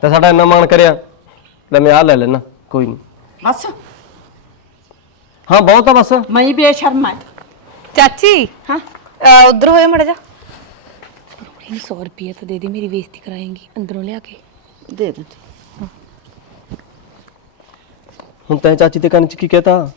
ਤੇ ਸਾਡਾ ਇੰਨਾ ਮਾਣ ਕਰਿਆ। ਲੈ ਮੈਂ ਆ ਲੈ ਲੈਣਾ ਕੋਈ ਨਹੀਂ ਬਸ। ਹਾਂ ਬਹੁਤ ਆ ਬਸ। ਮੈਂ ਹੀ ਬੇਸ਼ਰਮ ਐ ਚਾਚੀ ਹਾਂ। ਉਧਰ ਹੋਏ ਮੜਾ ਜਾ ਰੋਣੀ 100 ਰੁਪਇਆ ਤਾਂ ਦੇ ਦੇ ਮੇਰੀ ਬੇਇੱਜ਼ਤੀ ਕਰਾਏਂਗੀ ਅੰਦਰੋਂ ਲਿਆ ਕੇ। ਦੇ ਦੇ ਹੁਣ ਤੈਂ ਚਾਚੀ ਦੇ ਕੰਨ 'ਚ ਕੀ ਕਹਤਾ?